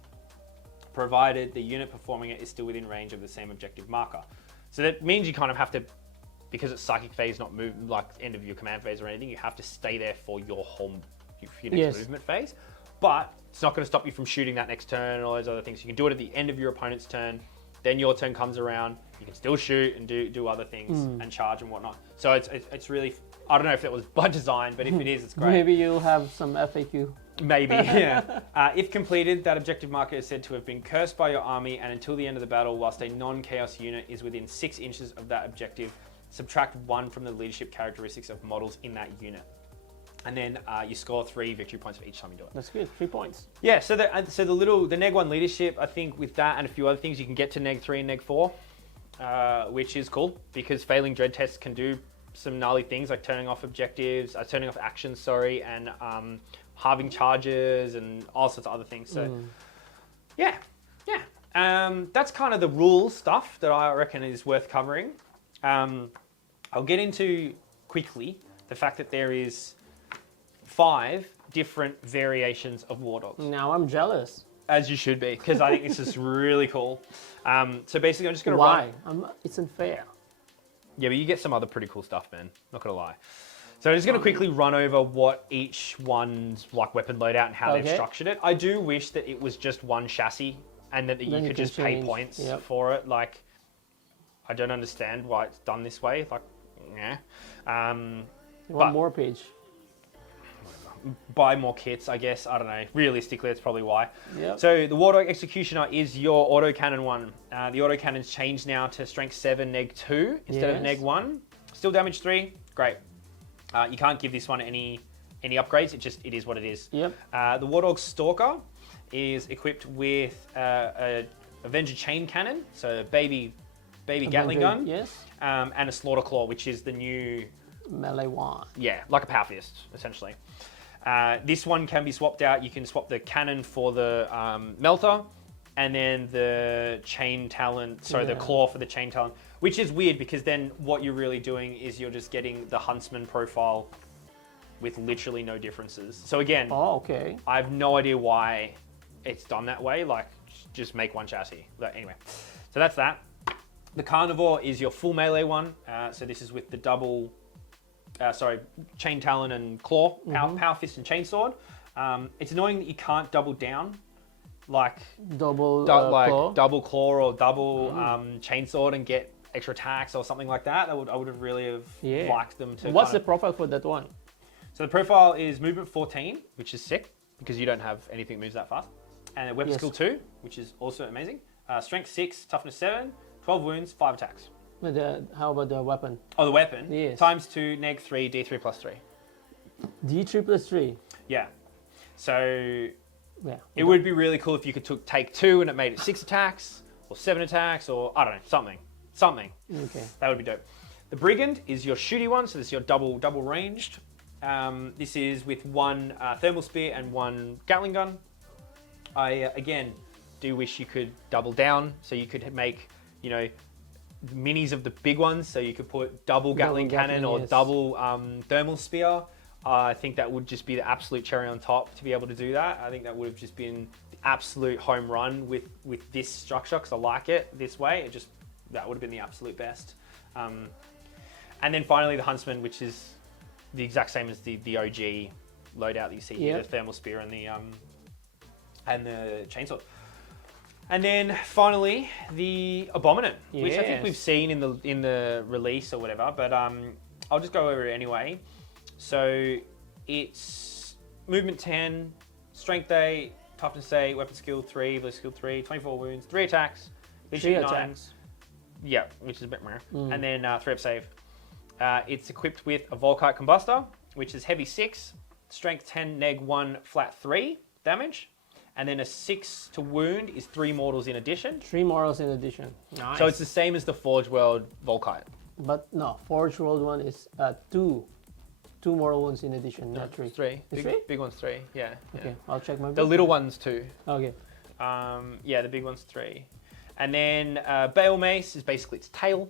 provided the unit performing it is still within range of the same objective marker. So that means you kind of have to, because it's psychic phase, not move like end of your command phase or anything, you have to stay there for your next movement phase. But it's not going to stop you from shooting that next turn and all those other things. You can do it at the end of your opponent's turn. Then your turn comes around. You can still shoot and do other things and charge and whatnot. So it's really, I don't know if that was by design, but if it is, it's great. Maybe you'll have some FAQ. Maybe, yeah. If completed, that objective marker is said to have been cursed by your army, and until the end of the battle, whilst a non-chaos unit is within 6 inches of that objective, subtract 1 from the leadership characteristics of models in that unit. And then you score 3 victory points for each time you do it. That's good, 3 points. Yeah, so the neg 1 leadership, I think with that and a few other things, you can get to neg 3 and neg 4, which is cool because failing dread tests can do some gnarly things like turning off actions, and halving charges and all sorts of other things. So yeah. That's kind of the rules stuff that I reckon is worth covering. I'll get into quickly the fact that there is 5 different variations of war dogs. Now I'm jealous. As you should be, because I think this is really cool. So basically, I'm just going to Why? It's unfair. Yeah, but you get some other pretty cool stuff, man. Not going to lie. So I'm just going to quickly run over what each one's like weapon loadout and how they've structured it. I do wish that it was just one chassis and that you could just pay points for it. Like, I don't understand why it's done this way. Like, yeah. One more page. Buy more kits, I guess. I don't know. Realistically, that's probably why. Yep. So the War Dog Executioner is your autocannon one. The autocannon's changed now to strength 7, neg 2 instead of neg 1. Still damage 3. Great. You can't give this one any upgrades. It is what it is. Yep. The War Dog Stalker is equipped with a Avenger Chain Cannon, so baby Gatling gun. Yes. And a Slaughter Claw, which is the new melee one. Yeah, like a Power Fist, essentially. This one can be swapped out. You can swap the cannon for the melter, and then the chain talon, the claw for the chain talon, which is weird because then what you're really doing is you're just getting the huntsman profile with literally no differences. So again, I have no idea why it's done that way. Like, just make one chassis. But anyway, so that's that. The carnivore is your full melee one. So this is with the double. Chain talon and claw, power fist and chainsword. It's annoying that you can't double down, like double claw or double chainsword and get extra attacks or something like that. I would have really liked them to. What's the profile for that one? So the profile is movement 14, which is sick because you don't have anything that moves that fast, and weapon skill 2, which is also amazing. Strength 6, toughness 7, 12 wounds, 5 attacks. How about the weapon? Oh, the weapon? Yes. Times 2, neg 3, d3 plus 3. d3 plus 3? Yeah. So it would be really cool if you could take 2 and it made it 6 attacks or 7 attacks or, I don't know, something. Okay. That would be dope. The Brigand is your shooty one, so this is your double ranged. This is with 1 thermal spear and 1 Gatling gun. I, again, do wish you could double down so you could make, minis of the big ones, so you could put double Gatling cannon or double thermal spear. I think that would just be the absolute cherry on top to be able to do that. I think that would have just been the absolute home run with this structure because I like it this way. That would have been the absolute best. And then finally the Huntsman, which is the exact same as the OG loadout that you see here, the thermal spear and the chainsword. And then finally, the Abominant, which I think we've seen in the release or whatever, but I'll just go over it anyway. So it's movement 10, strength 8, toughness 8, weapon skill 3, blue skill 3, 24 wounds, 3 attacks, 3 attacks. Yeah, which is a bit more. And then 3 up save. It's equipped with a Volkite Combustor, which is heavy 6, strength 10, neg 1, flat 3 damage. And then a 6 to wound is 3 mortals in addition. 3 mortals in addition. Nice. So it's the same as the Forge World Volkite. But no, Forge World one is 2 mortal wounds in addition, not 3. 3. Big one's 3. Yeah. Okay, I'll check my book. The little one's 2. Okay. The big one's 3. And then Bale Mace is basically its tail.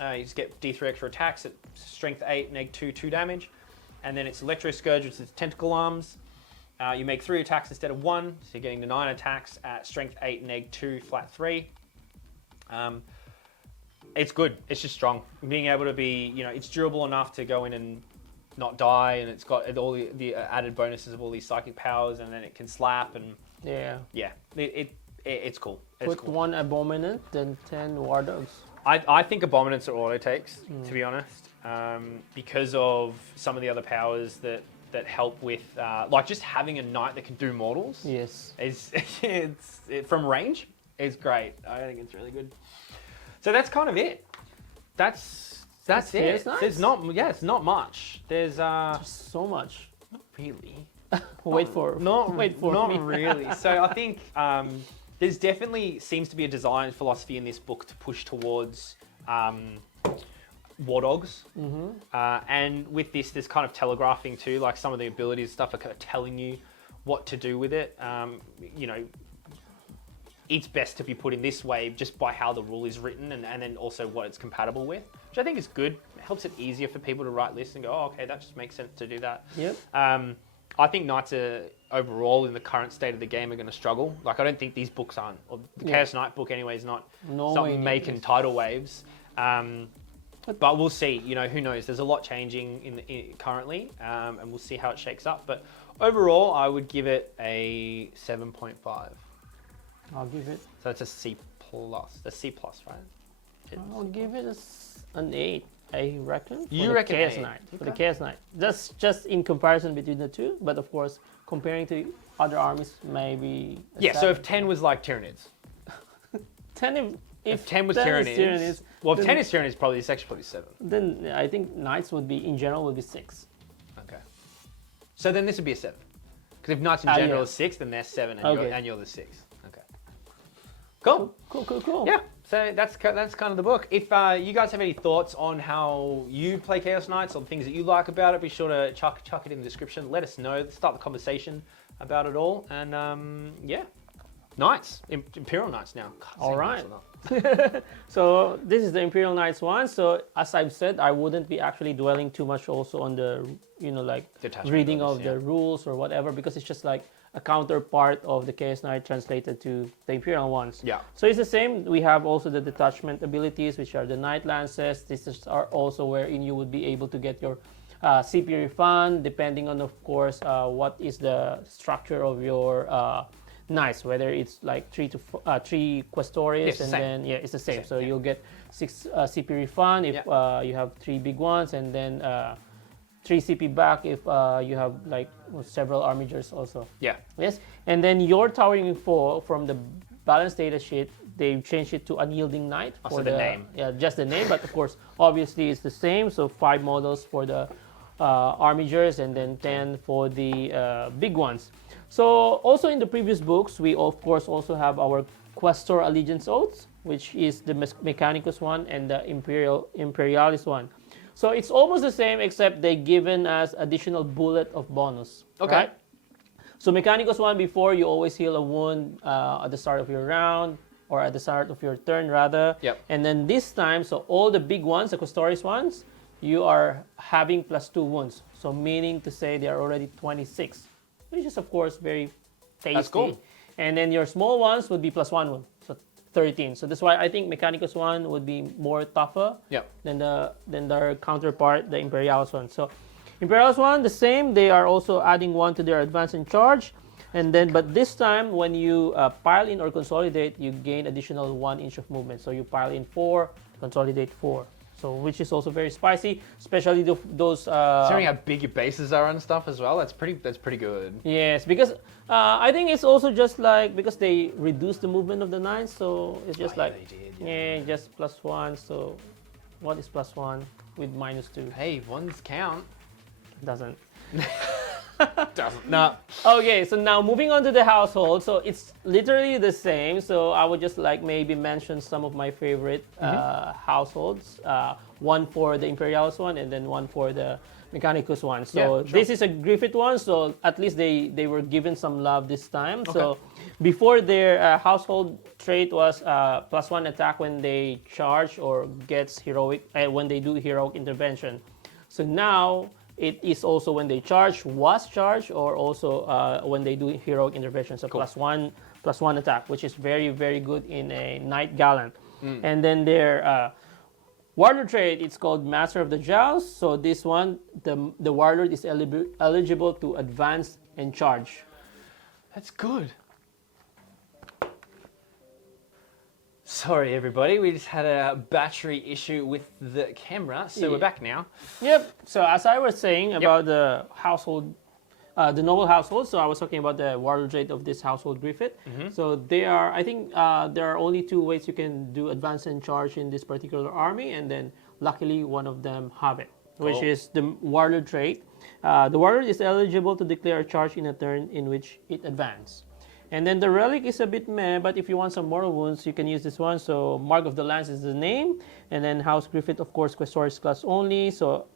You just get D3 extra attacks at strength 8, neg 2 damage. And then it's Electro Scourge, which is tentacle arms. You make 3 attacks instead of 1, so you're getting the 9 attacks at strength 8, neg 2, flat 3. It's good. It's just strong. Being able to be, it's durable enough to go in and not die, and it's got all the added bonuses of all these psychic powers, and then it can slap, and it's cool. It's Put cool. 1 Abominant, then 10 War Dogs. I think Abominants are auto takes, to be honest, because of some of the other powers that help with, like just having a knight that can do mortals. Yes. From range is great. I think it's really good. So that's kind of it. That's it. Nice. There's it's not much. There's so much. not really. Wait for me. Really. So I think there's definitely seems to be a design philosophy in this book to push towards war dogs. And with this, there's kind of telegraphing too, like some of the abilities and stuff are kind of telling you what to do with it. It's best to be put in this way just by how the rule is written, and then also what it's compatible with, which I think is good. It helps it easier for people to write lists and go, oh, okay, that just makes sense to do that. Yep. I think Knights are, overall, in the current state of the game, are going to struggle. Like, I don't think these books aren't, or the Chaos Knight book anyway is not something making tidal waves. But we'll see, who knows? There's a lot changing currently, and we'll see how it shakes up. But overall, I would give it a 7.5. I'll give it. So it's a C+. A C+, right? I'll give it an 8. I reckon. You reckon Chaos 8? Knight. For the Chaos Knight. That's just in comparison between the two, but of course, comparing to other armies, maybe. So if 10 was like Tyranids. 10 if 10 was 10 Tyranids. Well, if 10 is Tyranids, it's actually probably 7. Then I think Knights would be, in general, would be 6. Okay. So then this would be a 7. Because if Knights in general is 6, then they're 7 and you're the 6. Okay. Cool. Cool. Yeah. So that's kind of the book. If you guys have any thoughts on how you play Chaos Knights or things that you like about it, be sure to chuck it in the description. Let us know. Start the conversation about it all. And Knights, Imperial Knights now. All right. So this is the Imperial Knights one. So as I've said, I wouldn't be actually dwelling too much also on the reading of the rules or whatever, because it's just like a counterpart of the Chaos Knight translated to the Imperial ones. Yeah. So it's the same. We have also the detachment abilities, which are the Knight Lances. These are also wherein you would be able to get your CP refund, depending on, of course, what is the structure of your Knights, whether it's like 3 Questories, then it's the same. So you'll get 6 CP refund if you have 3 big ones, and then 3 CP back if you have like several Armigers also. Yeah. Yes. And then your Towering Foe from the balance data sheet, they've changed it to Unyielding Knight. For the name. Yeah, just the name. But of course, obviously it's the same. So 5 models for the Armigers, and then 10 for the big ones. So also in the previous books, we of course also have our Questor Allegiance Oaths, which is the Mechanicus one and the Imperialis one. So it's almost the same, except they given as additional bullet of bonus. Okay. Right? So Mechanicus one, before you always heal a wound at the start of your round, or at the start of your turn rather. Yep. And then this time, so all the big ones, the Questoris ones, you are having +2 wounds. So meaning to say they are already 26, which is of course very tasty. That's cool. And then your small ones would be +1 wound. So 13. So that's why I think Mechanicus one would be more tougher than their counterpart, the Imperialis one. So Imperialis one, the same. They are also adding 1 to their advance and charge. And then, but this time, when you pile in or consolidate, you gain additional 1 inch of movement. So you pile in 4, consolidate 4. So which is also very spicy, especially those. Considering how big your bases are and stuff as well, that's pretty good. Yes, because I think it's also just like because they reduced the movement of the Knights, so it's just they did, just +1. So what is +1 with -2? Hey, ones count. Doesn't. Doesn't. No. Okay, so now moving on to the household. So it's literally the same. So I would just like maybe mention some of my favorite households. One for the Imperialis one, and then one for the Mechanicus one. So this is a Griffith one. So at least they were given some love this time. Okay. So before their household trait was +1 attack when they charge or gets heroic when they do heroic intervention. So now It is also when they charge, was charged, or also when they do heroic intervention. So +1 attack, which is very, very good in a Knight Gallant. And then their Warlord trait, it's called Master of the Joust. So this one, the Warlord is eligible to advance and charge. That's good. Sorry, everybody. We just had a battery issue with the camera, so we're back now. Yep. So as I was saying about the household, the noble household. So I was talking about the warlord trait of this household Griffith. So they are, I think, there are only 2 ways you can do advance and charge in this particular army, and then luckily one of them have it, which is the warlord trait. The warlord is eligible to declare a charge in a turn in which it advances. And then the relic is a bit meh, but if you want some mortal wounds, you can use this one. So Mark of the Lance is the name. And then House Griffith, of course, Questoris class only. So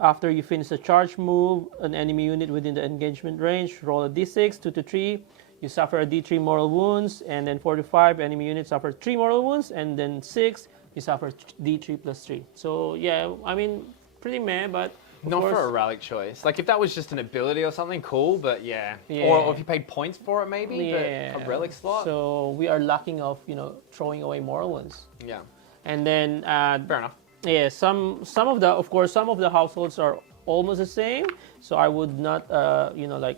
after you finish a charge move, an enemy unit within the engagement range, roll a d6, 2 to 3. You suffer a d3 mortal wounds. And then 4 to 5, enemy unit suffer 3 mortal wounds. And then 6, you suffer d3 plus 3. So yeah, I mean, pretty meh, but... Not for a relic choice. Like, if that was just an ability or something, cool, but yeah. Or if you paid points for it, maybe, but a relic slot. So we are lacking of, throwing away mortal wounds. Yeah. And then... fair enough. Yeah, some of the households are almost the same, so I would not,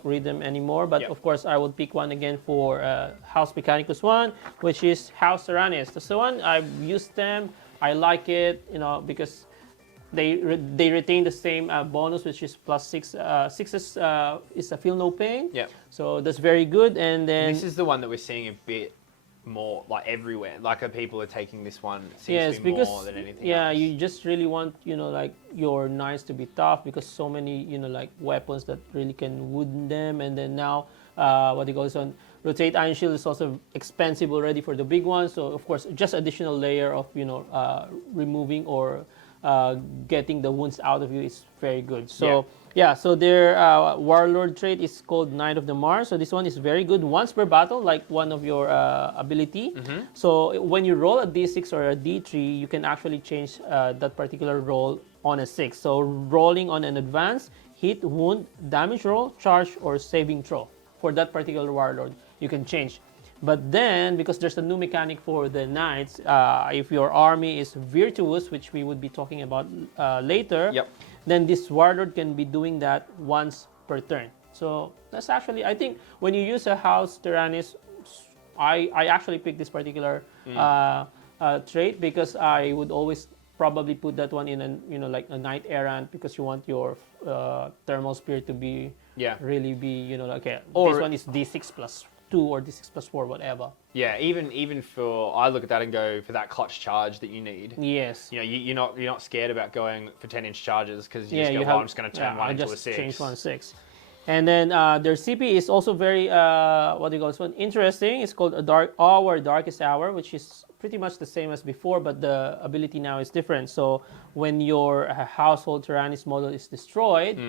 read them anymore. But of course, I would pick one again for House Mechanicus 1, which is House Tyrannus. That's the one. I've used them. I like it, because... They retain the same bonus, which is +6. 6 is a feel no pain. Yeah. So that's very good. And then this is the one that we're seeing a bit more like everywhere. Like people are taking this one. Seems to be more than anything. Yeah, else. you just really want your knights to be tough because so many weapons that really can wound them. And then now rotate Iron Shield is also expensive already for the big one. So of course, just additional layer of removing or getting the wounds out of you is very good. So so their warlord trait is called Knight of the Mars. So this one is very good once per battle, like one of your ability. So when you roll a d6 or a d3, you can actually change that particular roll on a 6. So rolling on an advance, hit, wound, damage roll, charge, or saving throw for that particular warlord, you can change. But then, because there's a new mechanic for the knights, if your army is virtuous, which we would be talking about later, then this warlord can be doing that once per turn. So that's actually, I think, when you use a House Tyrannus, I actually pick this particular trait because I would always probably put that one in a knight errant because you want your thermal spear to be really be this one is d6 plus 2 or d6 plus 4, whatever. Yeah, even for, I look at that and go for that clutch charge that you need. Yes. You're not scared about going for 10-inch charges because you just go, I'm just going to turn one into a 6. Change 1 6. And then their CP is also very interesting. It's called Our Darkest Hour, which is pretty much the same as before, but the ability now is different. So when your household Tyrannus model is destroyed,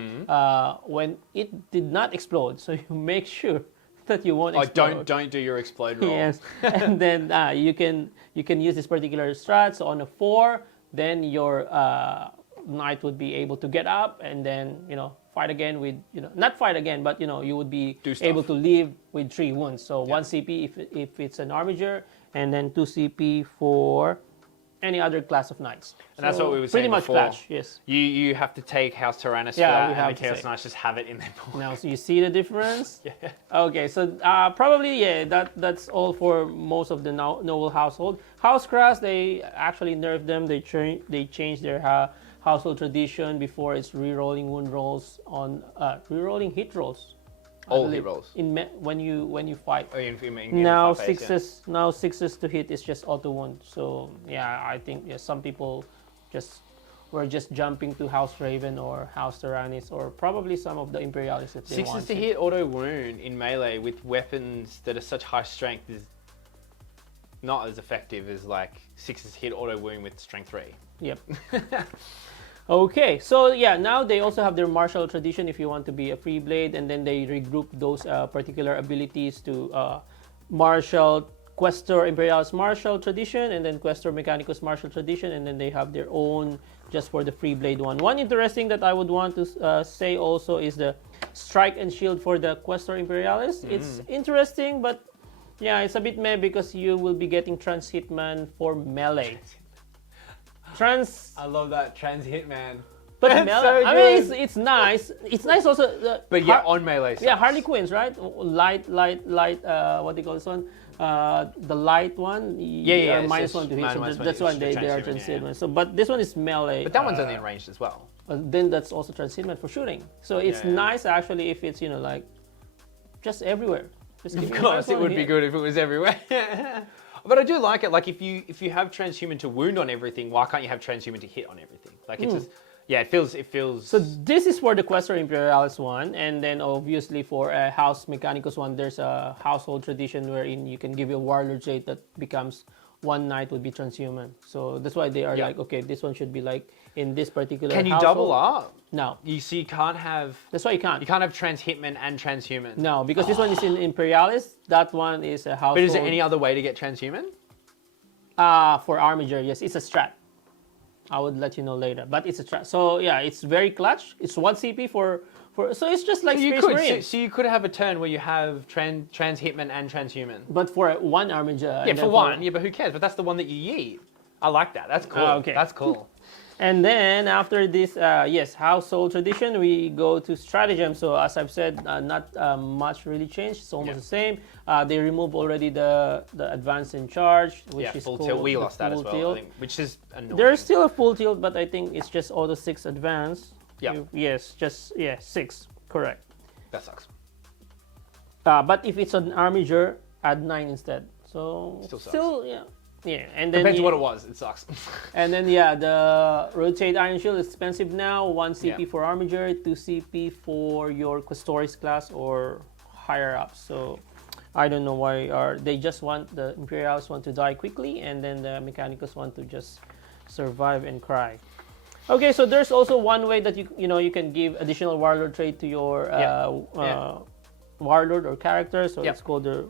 when it did not explode, so you make sure that you won't explode. Don't do your explode roll. Yes, and then you can use this particular strat. So on a 4, then your knight would be able to get up and then fight again with not fight again, but you would be able to live with 3 wounds. So 1 CP if it's an armiger, and then 2 CP for any other class of knights. And that's what we were saying pretty much before. clash. Yes. You have to take House Tyrannus for Yeah, that, we have and the to Chaos take. Knights just have it in their pool. Now, so you see the difference? Yeah. Okay, so probably, that's all for most of the noble household. Housecraft, they actually nerfed them. They changed their household tradition. Before it's re-rolling wound rolls on re-rolling hit rolls. All hit rolls. When you fight. Oh, in Now fight phase, sixes to hit is just auto wound. So yeah, I think some people were just jumping to House Raven or House Tyrannus or probably some of the Imperialists that they 6s to hit auto wound in melee with weapons that are such high strength is not as effective as like 6s hit auto wound with strength 3. Yep. Okay, so yeah, now they also have their martial tradition if you want to be a free blade, and then they regroup those particular abilities to martial, Questor Imperialis Martial Tradition, and then Questor Mechanicus Martial Tradition, and then they have their own just for the Free Blade one. One interesting that I would want to say also is the Strike and Shield for the Questor Imperialis. It's interesting, but yeah, it's a bit meh because you will be getting Trans Hitman for melee. I love that Trans Hitman. But That's melee, so I mean, good. it's nice. It's nice also. But yeah, on melee. Yeah, sucks. Harley Quinns, right? Light. What do you call this one? The light one. Yeah. Minus one to hit. So that's why they are transcendment. So, but this one is melee. But that one's only in ranged as well. Then that's also transcendment for shooting. So it's nice actually if it's like just everywhere. Just Of course, it would be good if it was everywhere. But I do like it. Like if you have transhuman to wound on everything, why can't you have transhuman to hit on everything? Like it just. Yeah, it feels. So this is for the Questor Imperialis one, and then obviously for a House Mechanicus one, there's a household tradition wherein you can give a Warlord trait that becomes one knight would be transhuman. So that's why they are like, okay, this one should be like in this particular. Can you household. double up? No. You can't have. That's why you can't. You can't have trans hitman and transhuman. No, because this one is in Imperialis. That one is a household. But is there any other way to get transhuman? For Armiger, yes, it's a strat. I would let you know later, but it's a strat. So yeah, it's very clutch. It's 1 CP for so it's just like Space Marine. So you could have a turn where you have trans hitman and transhuman. But for one Armiger. Yeah, for one. Yeah, but who cares? But that's the one that you yeet. I like that. That's cool. Okay. That's cool. And then after this, household tradition, we go to stratagem. So as I've said, not much really changed. It's almost the same. They remove already the advance in charge, which is full called tilt. We lost that as well, tilt. I think, which is annoying. There's still a full tilt, but I think it's just auto 6 advance. Yeah. Yes, 6. Correct. That sucks. But if it's an Armiger, add 9 instead. So Still sucks. Yeah, and then Depends what it was. It sucks. And then the rotate Iron Shield is expensive now. 1 CP for Armiger, 2 CP for your Questoris class or higher up. So I don't know why they just want the Imperials want to die quickly, and then the Mechanicus want to just survive and cry. Okay, so there's also one way that you can give additional Warlord trait to your Warlord or character. So it's called the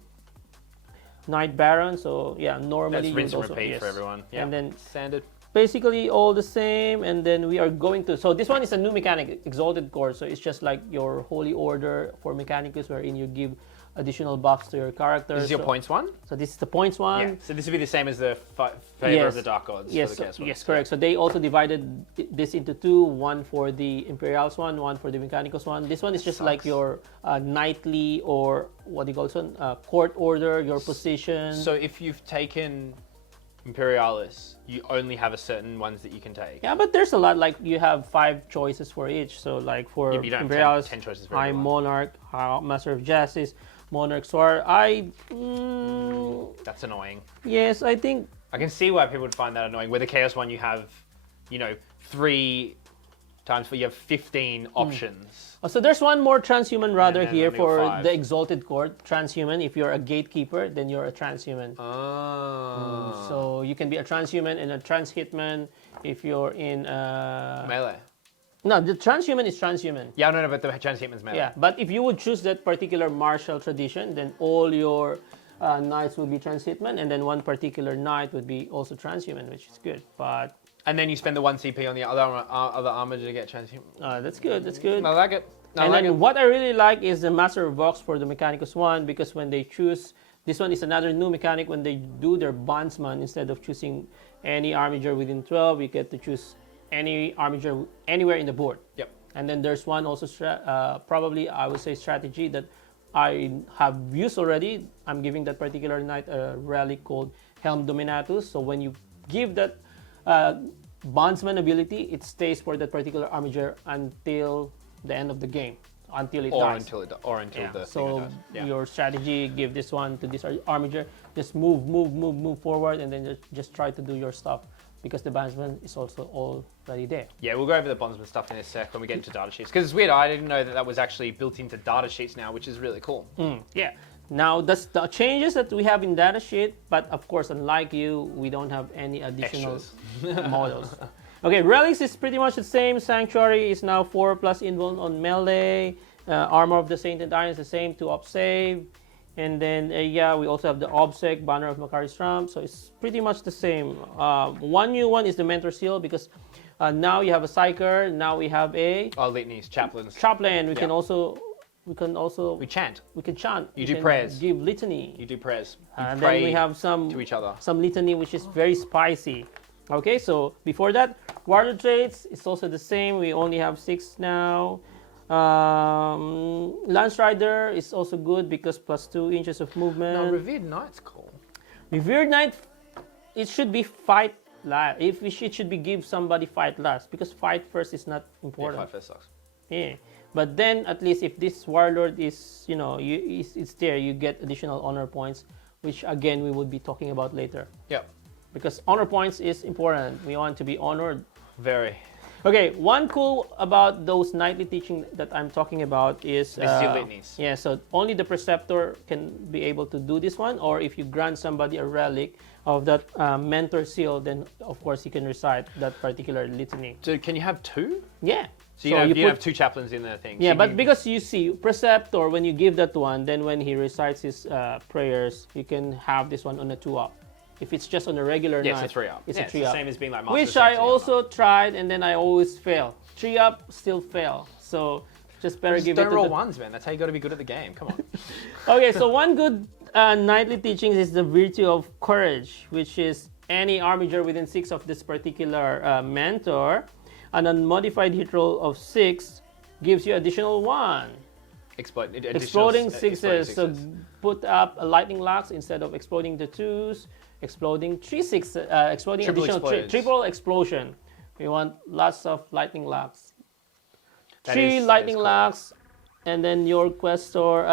Knight Baron. So yeah, normally that's rinse and repeat for everyone. Yeah. And then standard. Basically all the same, and then we are going to. So this one is a new mechanic, Exalted Core. So it's just like your Holy Order for Mechanicus, wherein you give additional buffs to your character. This is your points one? So this is the points one. Yeah. So this would be the same as the Favor of the Dark Gods. Yes, for the Chaos ones. yes, correct. So they also divided this into 2, one for the Imperials one for the Mechanicus one. This one is just like your knightly, or what do you call it, court order, your position. So if you've taken Imperialis, you only have a certain ones that you can take. Yeah, but there's a lot. Like you have 5 choices for each. So like for Imperialis, 10 choices for High everyone. Monarch, Master of Justice, Monarch Sword. That's annoying. Yes, I think. I can see why people would find that annoying. With the Chaos one, you have, 3 times, but you have 15 options. So there's one more transhuman rather then here only got for 5. the Exalted Court. Transhuman. If you're a gatekeeper, then you're a transhuman. Oh. So you can be a transhuman and a trans hitman if you're in Melee. No, the transhuman is transhuman. Yeah, no, but the trans hitman's melee. Yeah, but if you would choose that particular martial tradition, then all your knights would be trans hitman, and then one particular knight would be also transhuman, which is good. But and then you spend the 1 CP on the other armor to get trans hitman. that's good. That's good. I like it. What I really like is the Master of Vox for the Mechanicus one, because when they choose, this one is another new mechanic. When they do their bondsman, instead of choosing any Armiger within 12, you get to choose any Armiger anywhere in the board. Yep. And then there's one also, probably I would say strategy that I have used already. I'm giving that particular knight a relic called Helm Dominatus. So when you give that bondsman ability, it stays for that particular Armiger until the end of the game, until it dies. Until the so thing dies. Yeah. your strategy, give this one to this Armiger, just move forward, and then just try to do your stuff, because the bondsman is also already there. Yeah, we'll go over the bondsman stuff in a sec when we get into data sheets, because it's weird, I didn't know that was actually built into data sheets now, which is really cool. Yeah. Now that's the changes that we have in datasheet, but of course, unlike you, we don't have any additional models. Okay, relics is pretty much the same. Sanctuary is now 4+ invuln on melee. Armor of the Sainted Iron is the same, 2 up save. And then, yeah, we also have the Obsec, Banner of Macari's Trump. So it's pretty much the same. One new one is the Mentor Seal because now you have a Psyker. Now we have a litanies, chaplains. Chaplain. We can also we chant. we can chant. You we do prayers. Give litany. You do prayers. You And pray then we have to each other. some litany which is very spicy. Okay, so before that, warlord traits is also the same. We only have 6 now. Lance Rider is also good because plus 2 inches of movement. No, Revered Knight's cool. Revered Knight, it should be fight last. It should be give somebody fight last because fight first is not important. Yeah, fight first sucks. Yeah, but then at least if this warlord is, it's there, you get additional honor points, which again we would be talking about later. Yep. Because honor points is important. We want to be honored. Very. Okay, one cool about those knightly teaching that I'm talking about is litanies. Yeah, so only the preceptor can be able to do this one, or if you grant somebody a relic of that mentor seal, then of course you can recite that particular litany. So can you have 2? Yeah. So you have 2 chaplains in the thing. Yeah, so but because you see, preceptor, when you give that one, then when he recites his prayers, you can have this one on a 2-up. If it's just on a regular night, it's a 3-up. It's a 3-up. It's the same as being like Master Which I also tried, and then I always fail. 3-up, still fail. So just better give it to don't roll ones, man. That's how you got to be good at the game. Come on. Okay, so one good knightly teachings is the virtue of courage, which is any armiger within 6 of this particular mentor, an unmodified hit roll of 6 gives you additional 1. Exploding sixes. So put up a lightning locks instead of exploding the 2s. Exploding 3 6, exploding Triple additional triple explosion. We want lots of lightning locks. 3 lightning locks, and then your questor.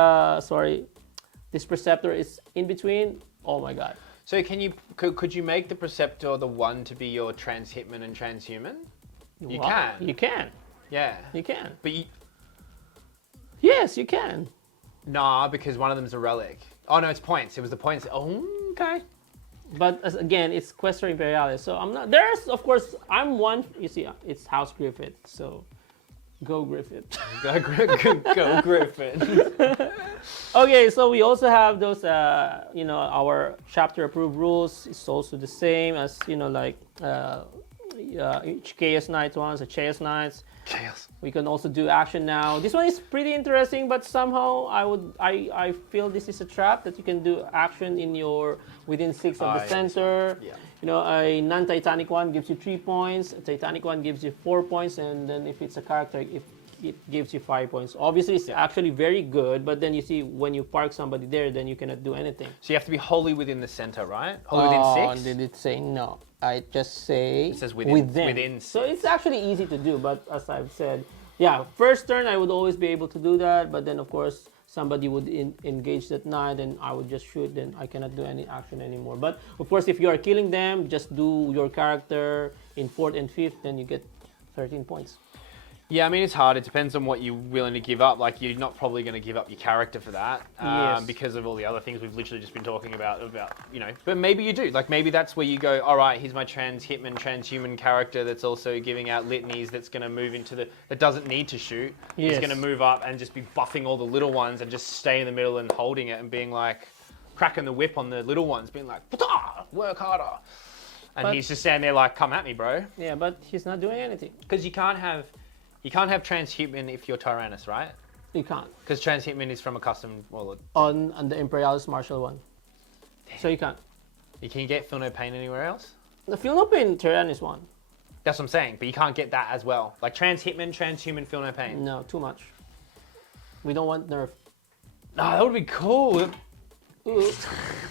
This preceptor is in between. Oh my god. So could you make the preceptor the one to be your trans hitman and transhuman? You can. You can. Yeah. You can. But yes, you can. Nah, because one of them's a relic. Oh no, it's points. It was the points. Oh, okay. But again, it's Questor Imperialis. So I'm not. There's, of course, I'm one. You see, it's House Griffith. So go Griffith. go Griffith. Okay, so we also have those, our chapter approved rules. It's also the same as, Chaos Knights ones, the Chaos Knights. Chaos. We can also do action now. This one is pretty interesting, but somehow I feel this is a trap that you can do action in your within 6 of the center. Yeah. A non-titanic one gives you 3 points. A titanic one gives you 4 points, and then if it's a character, it gives you 5 points. Obviously, it's actually very good, but then you see when you park somebody there, then you cannot do anything. So you have to be wholly within the center, right? Wholly within 6? Did it say no? I just say it says within 6. So it's actually easy to do, but as I've said, first turn I would always be able to do that, but then of course somebody would engage that knight and I would just shoot, then I cannot do any action anymore. But of course if you are killing them, just do your character in 4th and 5th, then you get 13 points. Yeah, I mean, it's hard. It depends on what you're willing to give up. Like, you're not probably going to give up your character for that because of all the other things we've literally just been talking about, but maybe you do. Like, maybe that's where you go, all right, here's my trans hitman, transhuman character that's also giving out litanies that's going to move into that doesn't need to shoot. Yes. He's going to move up and just be buffing all the little ones and just stay in the middle and holding it and being like, cracking the whip on the little ones, being like, work harder. And he's just standing there like, come at me, bro. Yeah, but he's not doing anything. Because you can't have transhuman if you're Tyrannus, right? You can't. Because transhuman is from a custom warlord. On the Imperialis martial one. Damn. So you can't. You can get Feel No Pain anywhere else? The Feel No Pain Tyrannus one. That's what I'm saying, but you can't get that as well. Like transhuman, Feel No Pain. No, too much. We don't want nerf. No, that would be cool.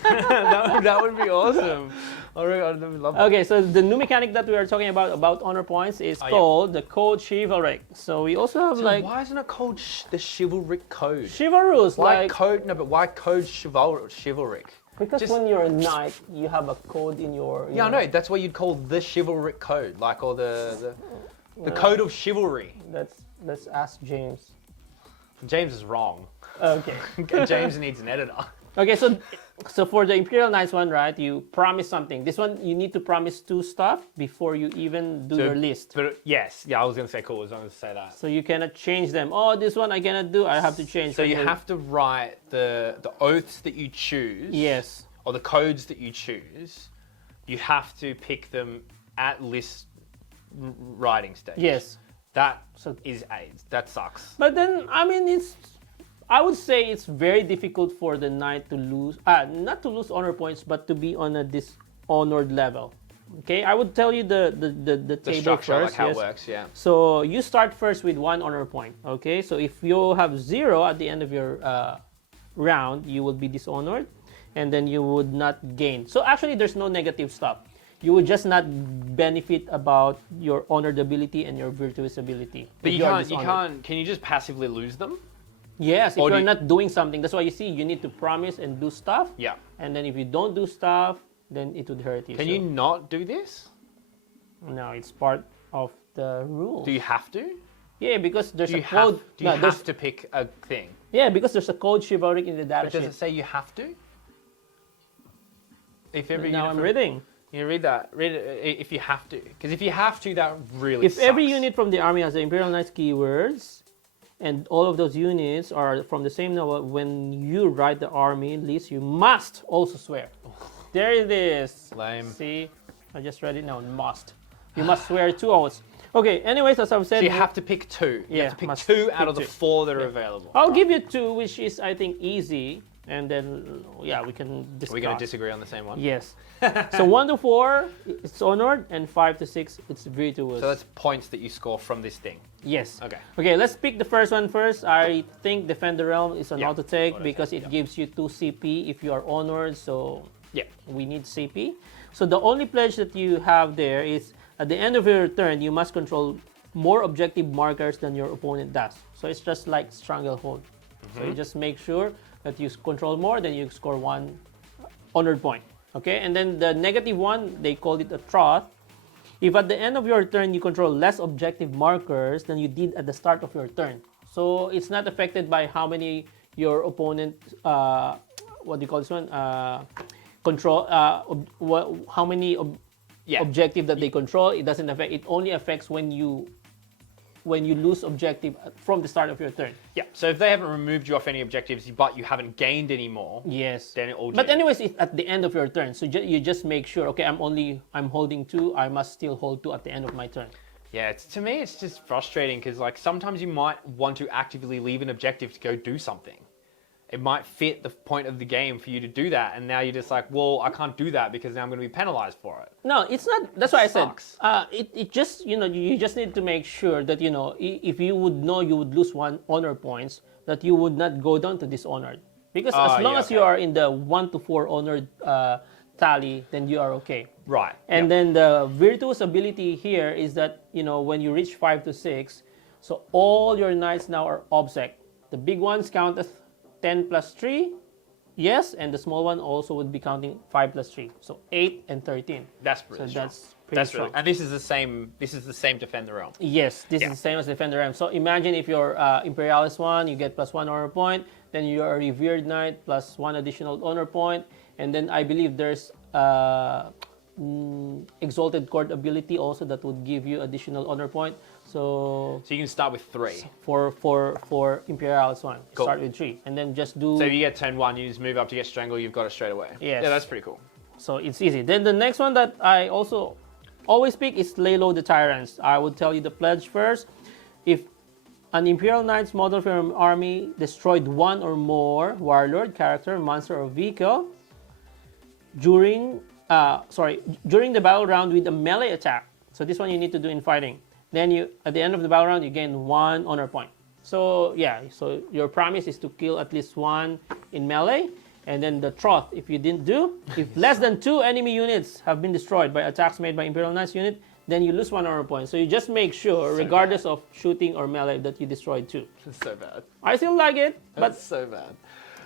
that would be awesome. Okay, so the new mechanic that we are talking about honor points is called the Code Chivalric. So we also have why isn't it called the Chivalric Code? Chivalrous, why code? No, but why Code Chivalric? Because when you're a knight, you have a code in your. I know. That's why you'd call the Chivalric Code, or the Code of Chivalry. Let's ask James. James is wrong. Okay. James needs an editor. Okay, so for the Imperial Knights one, right, you promise something. This one, you need to promise 2 stuff before you even do your list. But yes, yeah, I was going to say cool. I was going to say that. So you cannot change them. Oh, this one I cannot do. I have to change. So you have to write the oaths that you choose. Yes. Or the codes that you choose. You have to pick them at list writing stage. Yes. That is AIDS. That sucks. But then, I mean, I would say it's very difficult for the knight to lose, not to lose honor points, but to be on a dishonored level. Okay, I would tell you the table structure, first. like how it works, yeah. So you start first with 1 honor point. Okay, so if you have 0 at the end of your round, you will be dishonored, and then you would not gain. So actually, there's no negative stuff. You would just not benefit about your honored ability and your virtuous ability. But you can't. Can you just passively lose them? Yes, if you're not doing something. That's why you see you need to promise and do stuff. Yeah. And then if you don't do stuff, then it would hurt you. Can you not do this? No, it's part of the rules. Do you have to? Yeah, because there's a code. Do you have to pick a thing? Yeah, because there's a code chivalric in the data But sheet. does it say you have to? If every Now unit I'm reading. You read that. Read it if you have to. Because if you have to, that really sucks. If every unit from the army has the Imperial Knights keywords, and all of those units are from the same novel, when you write the army list, you must also swear. There it is. Lame. See, I just read it now. Must. You must swear 2 oaths. Okay. Anyways, as I've said, So you have to pick 2. You have to pick 2 out of the 4 that are available. I'll give you 2, which is I think easy, and then we can discuss. We're going to disagree on the same one. Yes. So 1 to 4, it's honored, and 5 to 6, it's virtuous. So that's points that you score from this thing. Yes. Okay. Okay, let's pick the first one first. I think Defend the Realm is an auto-take because it gives you 2 CP if you are honored, so we need CP. So the only pledge that you have there is at the end of your turn, you must control more objective markers than your opponent does. So it's just like Stranglehold. So you just make sure that you control more, then you score 1 honored point. Okay, and then the negative one, they called it a troth. If at the end of your turn you control less objective markers than you did at the start of your turn. So it's not affected by how many your opponent, what do you call this one? Control, how many objective that they control. It doesn't affect, it only affects when you lose objective from the start of your turn. Yeah, so if they haven't removed you off any objectives, but you haven't gained any more, then it all. But anyways, it's at the end of your turn, so you just make sure. Okay, I'm holding 2. I must still hold 2 at the end of my turn. Yeah, to me, it's just frustrating because like sometimes you might want to actively leave an objective to go do something. It might fit the point of the game for you to do that, and now you're just like, well, I can't do that because now I'm going to be penalized for it. No, it's not. That's why I said It just you just need to make sure that if you would know you would lose 1 honor points, that you would not go down to dishonored, because as long as you are in the 1 to 4 honored tally, then you are okay. Right. And then the virtuous ability here is that when you reach 5 to 6, so all your knights now are obsec. The big ones count as 10 plus 3, yes, and the small one also would be counting 5 plus 3, so 8 and 13. That's really strong. That's pretty strong. Really, and this is the same. This is the same Defend the Realm. Yes, this is the same as Defend the Realm. So imagine if you're Imperialis 1, you get plus 1 honor point, then you're a Revered Knight plus 1 additional honor point, and then I believe there's Exalted Court ability also that would give you additional honor point. So you can start with 3. For Imperialis 1, cool. Start with 3, and then just do. So if you get turn 1, you just move up to get Strangle, you've got it straight away. Yes. Yeah, that's pretty cool. So it's easy. Then the next one that I also always pick is Lay Low the Tyrants. I will tell you the pledge first. If an Imperial Knights model from your army destroyed 1 or more warlord, character, monster, or vehicle during the battle round with a melee attack. So this one you need to do in fighting. Then at the end of the battle round, you gain 1 honor point. So so your promise is to kill at least 1 in melee. And then the troth, if you didn't do, if less than 2 enemy units have been destroyed by attacks made by Imperial Knights unit, then you lose 1 honor point. So you just make sure, regardless of shooting or melee, that you destroyed 2. That's so bad. I still like it, but that's so bad.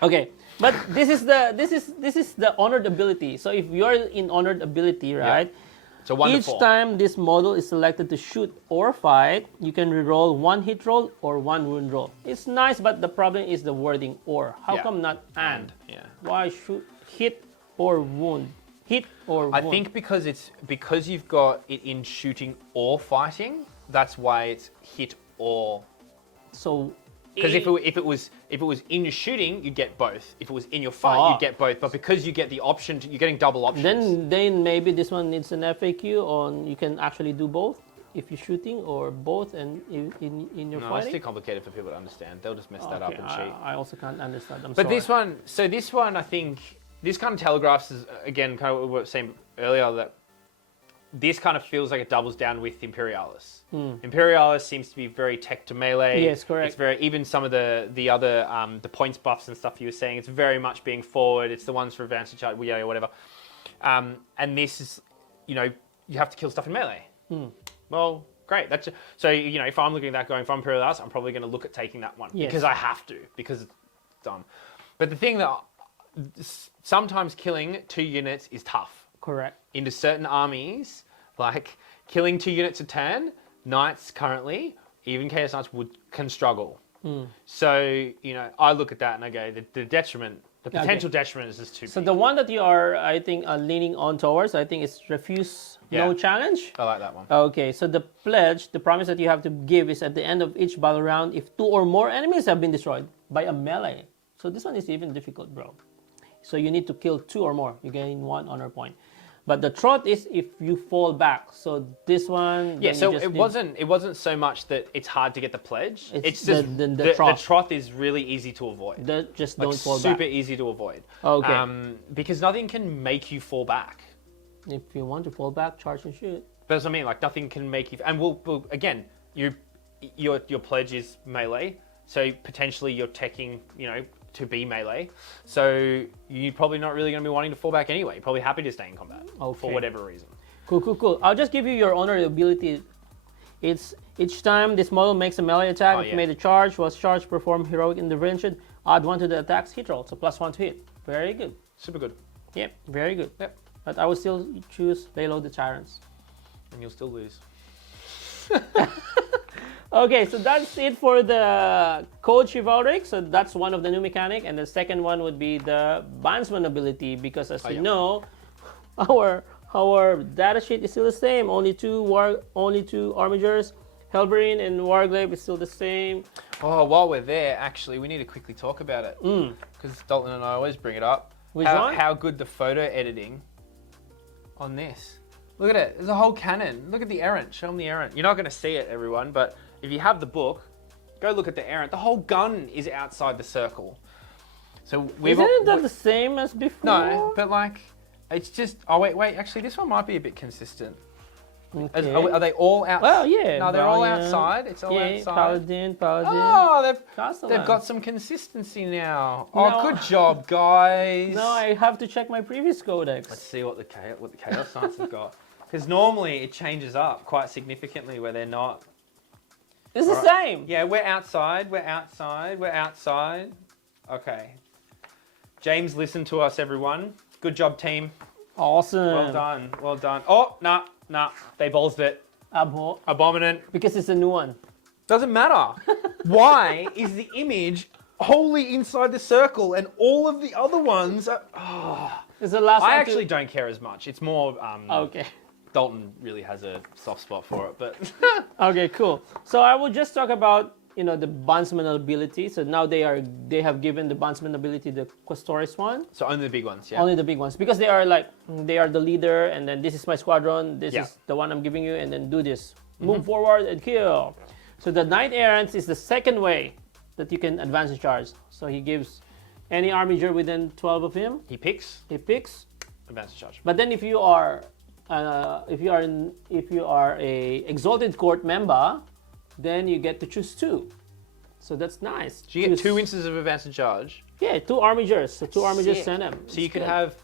Okay, but this is the honored ability. So if you're in honored ability, right? Yeah. So 1 each to 4. time this model is selected to shoot or fight, you can reroll 1 hit roll or 1 wound roll. It's nice, but the problem is the wording or. How come not and? Yeah. Why shoot hit or wound? Hit or wound? I think because you've got it in shooting or fighting. That's why it's hit or. So. Because if it was in your shooting, you'd get both. If it was in your fight, you'd get both. But because you get the option, you're getting double options. Then maybe this one needs an FAQ on you can actually do both if you're shooting or both and in your no, fighting. It's too complicated for people to understand. They'll just mess that up and cheat. I also can't understand. But this one, I think this kind of telegraphs is again kind of what we were saying earlier that. This kind of feels like it doubles down with Imperialis. Imperialis seems to be very tech to melee. Yes, correct. It's very even some of the other the points buffs and stuff you were saying. It's very much being forward. It's the ones for advanced charge, yeah, whatever. And this is, you have to kill stuff in melee. Well, great. So if I'm looking at that going from Imperialis, I'm probably going to look at taking that one because I have to because it's dumb. But the thing that sometimes killing 2 units is tough. Correct. Into certain armies, like killing 2 units a turn, knights currently, even Chaos Knights can struggle. So, I look at that and I go, the detriment, the potential detriment is just too big. So the one that you are, I think, leaning on towards, I think it's refuse no challenge. I like that one. Okay, so the pledge, the promise that you have to give is at the end of each battle round, if 2 or more enemies have been destroyed by a melee. So this one is even difficult, bro. So you need to kill 2 or more. You gain 1 honor point. But the troth is if you fall back. So this one. Yeah. So it wasn't so much that it's hard to get the pledge. It's just the troth is really easy to avoid. Just don't fall back. Super easy to avoid. Okay. Because nothing can make you fall back. If you want to fall back, charge and shoot. But that's what I mean. Like nothing can make you. And we'll again, your pledge is melee. So potentially you're teching, to be melee. So you're probably not really going to be wanting to fall back anyway. You're probably happy to stay in combat for whatever reason. Cool. I'll just give you your honor ability. It's each time this model makes a melee attack, if made a charge, was charged, perform heroic intervention, add 1 to the attack's hit roll. So +1 to hit. Very good. Super good. Yep, very good. Yep. But I will still choose Layload the Tyrants. And you'll still lose. Okay, so that's it for the Code Chivalric. So that's one of the new mechanic, and the second one would be the Bandsman ability because, as you know, our datasheet is still the same. Only two armigers, Hellbrine and Warglaive is still the same. Oh, while we're there, actually, we need to quickly talk about it because Dalton and I always bring it up. How good the photo editing on this. Look at it. There's a whole cannon. Look at the errant. Show them the errant. You're not going to see it, everyone, but if you have the book, go look at the errant. The whole gun is outside the circle. So Isn't that the same as before? No, but it's just. Oh wait. Actually, this one might be a bit consistent. Okay. Are they all outside? Well, yeah. No, they're all outside. It's all outside. Paladin. Oh, they've got some consistency now. Oh, good job, guys. No, I have to check my previous codex. Let's see what the Chaos Knights have got. Because normally it changes up quite significantly where they're not. It's the same. Yeah, we're outside. Okay. James, listen to us, everyone. Good job, team. Awesome. Well done. Oh, nah. They ballsed it. Abominant. Because it's a new one. Doesn't matter. Why is the image wholly inside the circle and all of the other ones are... It's the last I actually don't care as much. It's more... okay. Dalton really has a soft spot for it, but... Okay, cool. So I will just talk about, the Bondsman ability. So now they have given the Bondsman ability the Quaestorus one. So only the big ones, yeah? Only the big ones. Because they are the leader, and then this is my squadron, this is the one I'm giving you, and then do this. Move forward and kill. So the Knight Errant is the second way that you can advance in charge. So he gives any armiger within 12 of him. He picks. Advance in charge. But then if you are a Exalted Court member, then you get to choose 2. So that's nice. So you get 2 instances of advance in charge. Yeah, 2 armigers. So 2 armigers send them. So you could have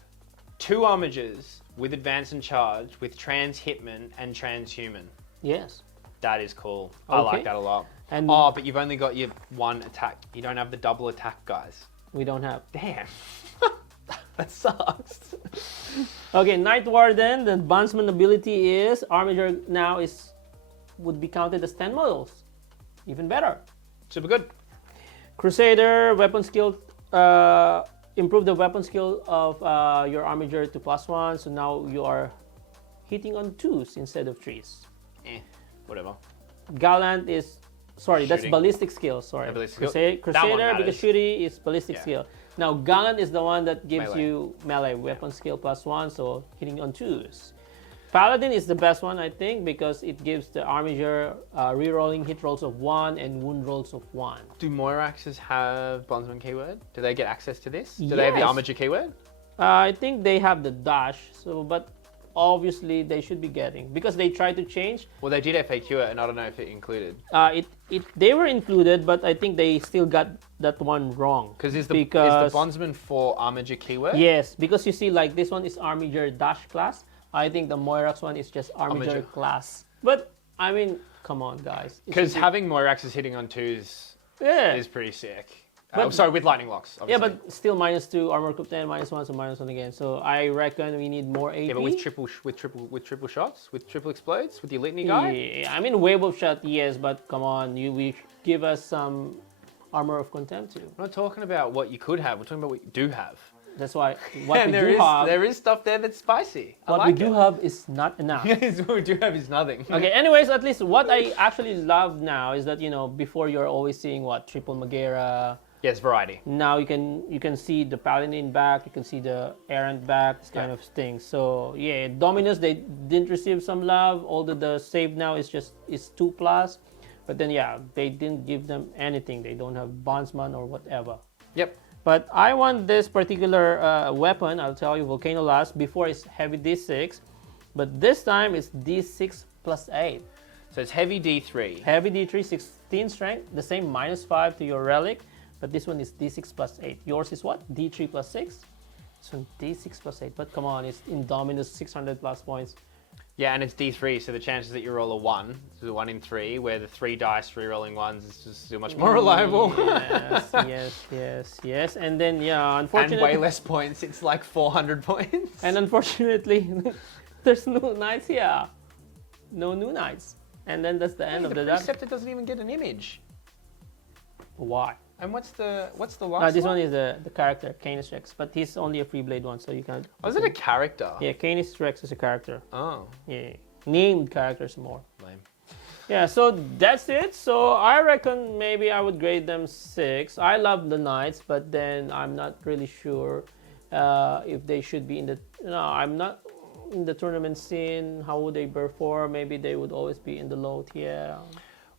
2 armigers with advance in charge with trans hitman and transhuman. Yes. That is cool. I like that a lot. And but you've only got your 1 attack. You don't have the double attack guys. We don't have. Damn. That sucks. Okay, Night Warden, the Bondsman ability is armiger now would be counted as 10 models. Even better. Super good. Crusader, weapon skill improve the weapon skill of your armiger to +1, so now you are hitting on 2s instead of 3s. Whatever. Gallant is, sorry, that's Shooting. ballistic skill. Sorry, Yeah, ballistic skill. Crusader because matters. shooty is ballistic Yeah. skill. Now Gallant is the one that gives Melee. you melee weapon skill +1, so hitting on 2s. Paladin is the best one, I think, because it gives the armiger rerolling hit rolls of 1 and wound rolls of 1. Do Moiraxes have Bondsman keyword? Do they get access to this? Do they have the Yes. Armiger keyword? I think they have the dash, so but obviously they should be getting because they tried to change. Well, they did FAQ it, and I don't know if it included. They were included, but I think they still got that one wrong. Is the Bondsman for Armiger keyword? Yes, because you see, like this one is Armiger Dash class. I think the Moirax one is just Armiger class. But I mean, come on, guys. Because having Moiraxes hitting on 2s is pretty sick. Sorry, with lightning locks. Obviously. Yeah, but still -2 armor coup 10, -1, so -1 again. So I reckon we need more AP. Yeah, but with triple shots, with triple explodes, with the elite guy. Yeah, I mean wave of shot, yes, but come on, we give us some armor of contempt too. We're not talking about what you could have. We're talking about what you do have. That's why what And we do have. there is stuff there that's spicy. What we do have is not enough. What we do have is nothing. Okay, anyways, at least what I actually love now is that, before you're always seeing triple Magera. Yes, variety. Now you can see the Paladin back, you can see the Errant back, this kind of thing. So yeah, Dominus, they didn't receive some love, although the save now is 2+. But then yeah, they didn't give them anything. They don't have Bondsman or whatever. Yep. But I want this particular weapon, I'll tell you, Volcano Last. Before it's heavy D6, but this time it's D6 +8. So it's heavy D3. Heavy D3, 16 strength, the same -5 to your relic, but this one is D6 +8. Yours is what? D3 +6? This one D6 +8, but come on, it's Indominus 600+ points. Yeah, and it's D3, so the chances that you roll a 1, so the 1 in 3, where the 3 dice re-rolling ones is just still much more reliable. Yes. And then, yeah, unfortunately... And way less points, it's like 400 points. And unfortunately, there's no knights here. No new knights. And then that's the end of the Preceptor doesn't even get an image. Why? And what's the last this one is the character, Canis Rex, but he's only a free blade one, so you can't... Oh, is it a character? Yeah, Canis Rex is a character. Oh. Yeah, named characters more. Lame. Yeah, so that's it. So I reckon maybe I would grade them 6. I love the Knights, but then I'm not really sure if they should be in the... No, I'm not in the tournament scene. How would they perform? Maybe they would always be in the low tier.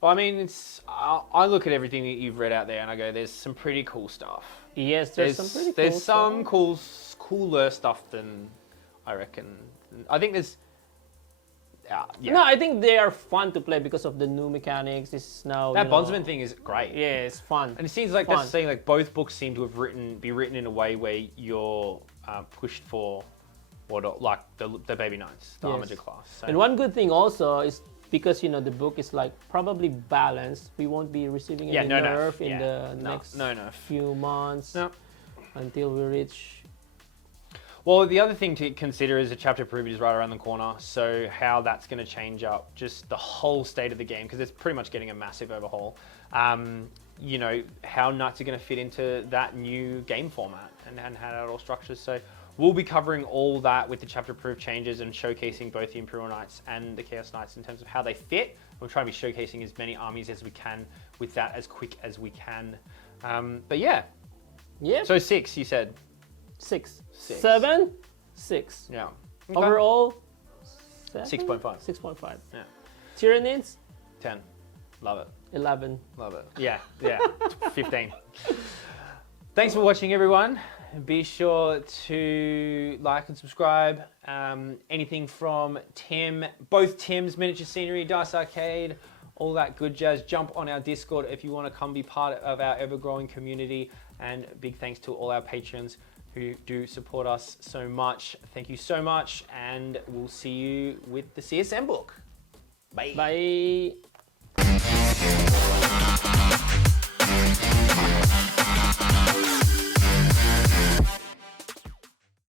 Well, I mean, I look at everything that you've read out there and I go, there's some pretty cool stuff. Yes, there's some pretty cool There's some stuff. cooler stuff than I reckon. I think there's... yeah. No, I think they are fun to play because of the new mechanics. This is now... That Bondsman thing is great. Yeah, it's fun. And it seems like that's saying like both books seem to have be written in a way where you're pushed for like the baby knights, the Armiger class. So. And one good thing also is because the book is like probably balanced. We won't be receiving any nerf in the next few months until we reach. Well, the other thing to consider is the chapter proof is right around the corner. So how that's going to change up just the whole state of the game because it's pretty much getting a massive overhaul. How knights are going to fit into that new game format and how that all structures. So we'll be covering all that with the chapter proof changes and showcasing both the Imperial Knights and the Chaos Knights in terms of how they fit. We'll try to be showcasing as many armies as we can with that as quick as we can. But yeah. So 6, you said? 6. 7? 6. Yeah. Okay. Overall, 6.5. 6.5. Yeah. Tyranids? 10. Love it. 11. Love it. Yeah. 15. Thanks for watching, everyone. Be sure to like and subscribe. Anything from Tim, both Tim's Miniature Scenery, Dice Arcade, all that good jazz. Jump on our Discord if you want to come be part of our ever-growing community. And big thanks to all our patrons who do support us so much. Thank you so much, and we'll see you with the CSM book. Bye. Bye.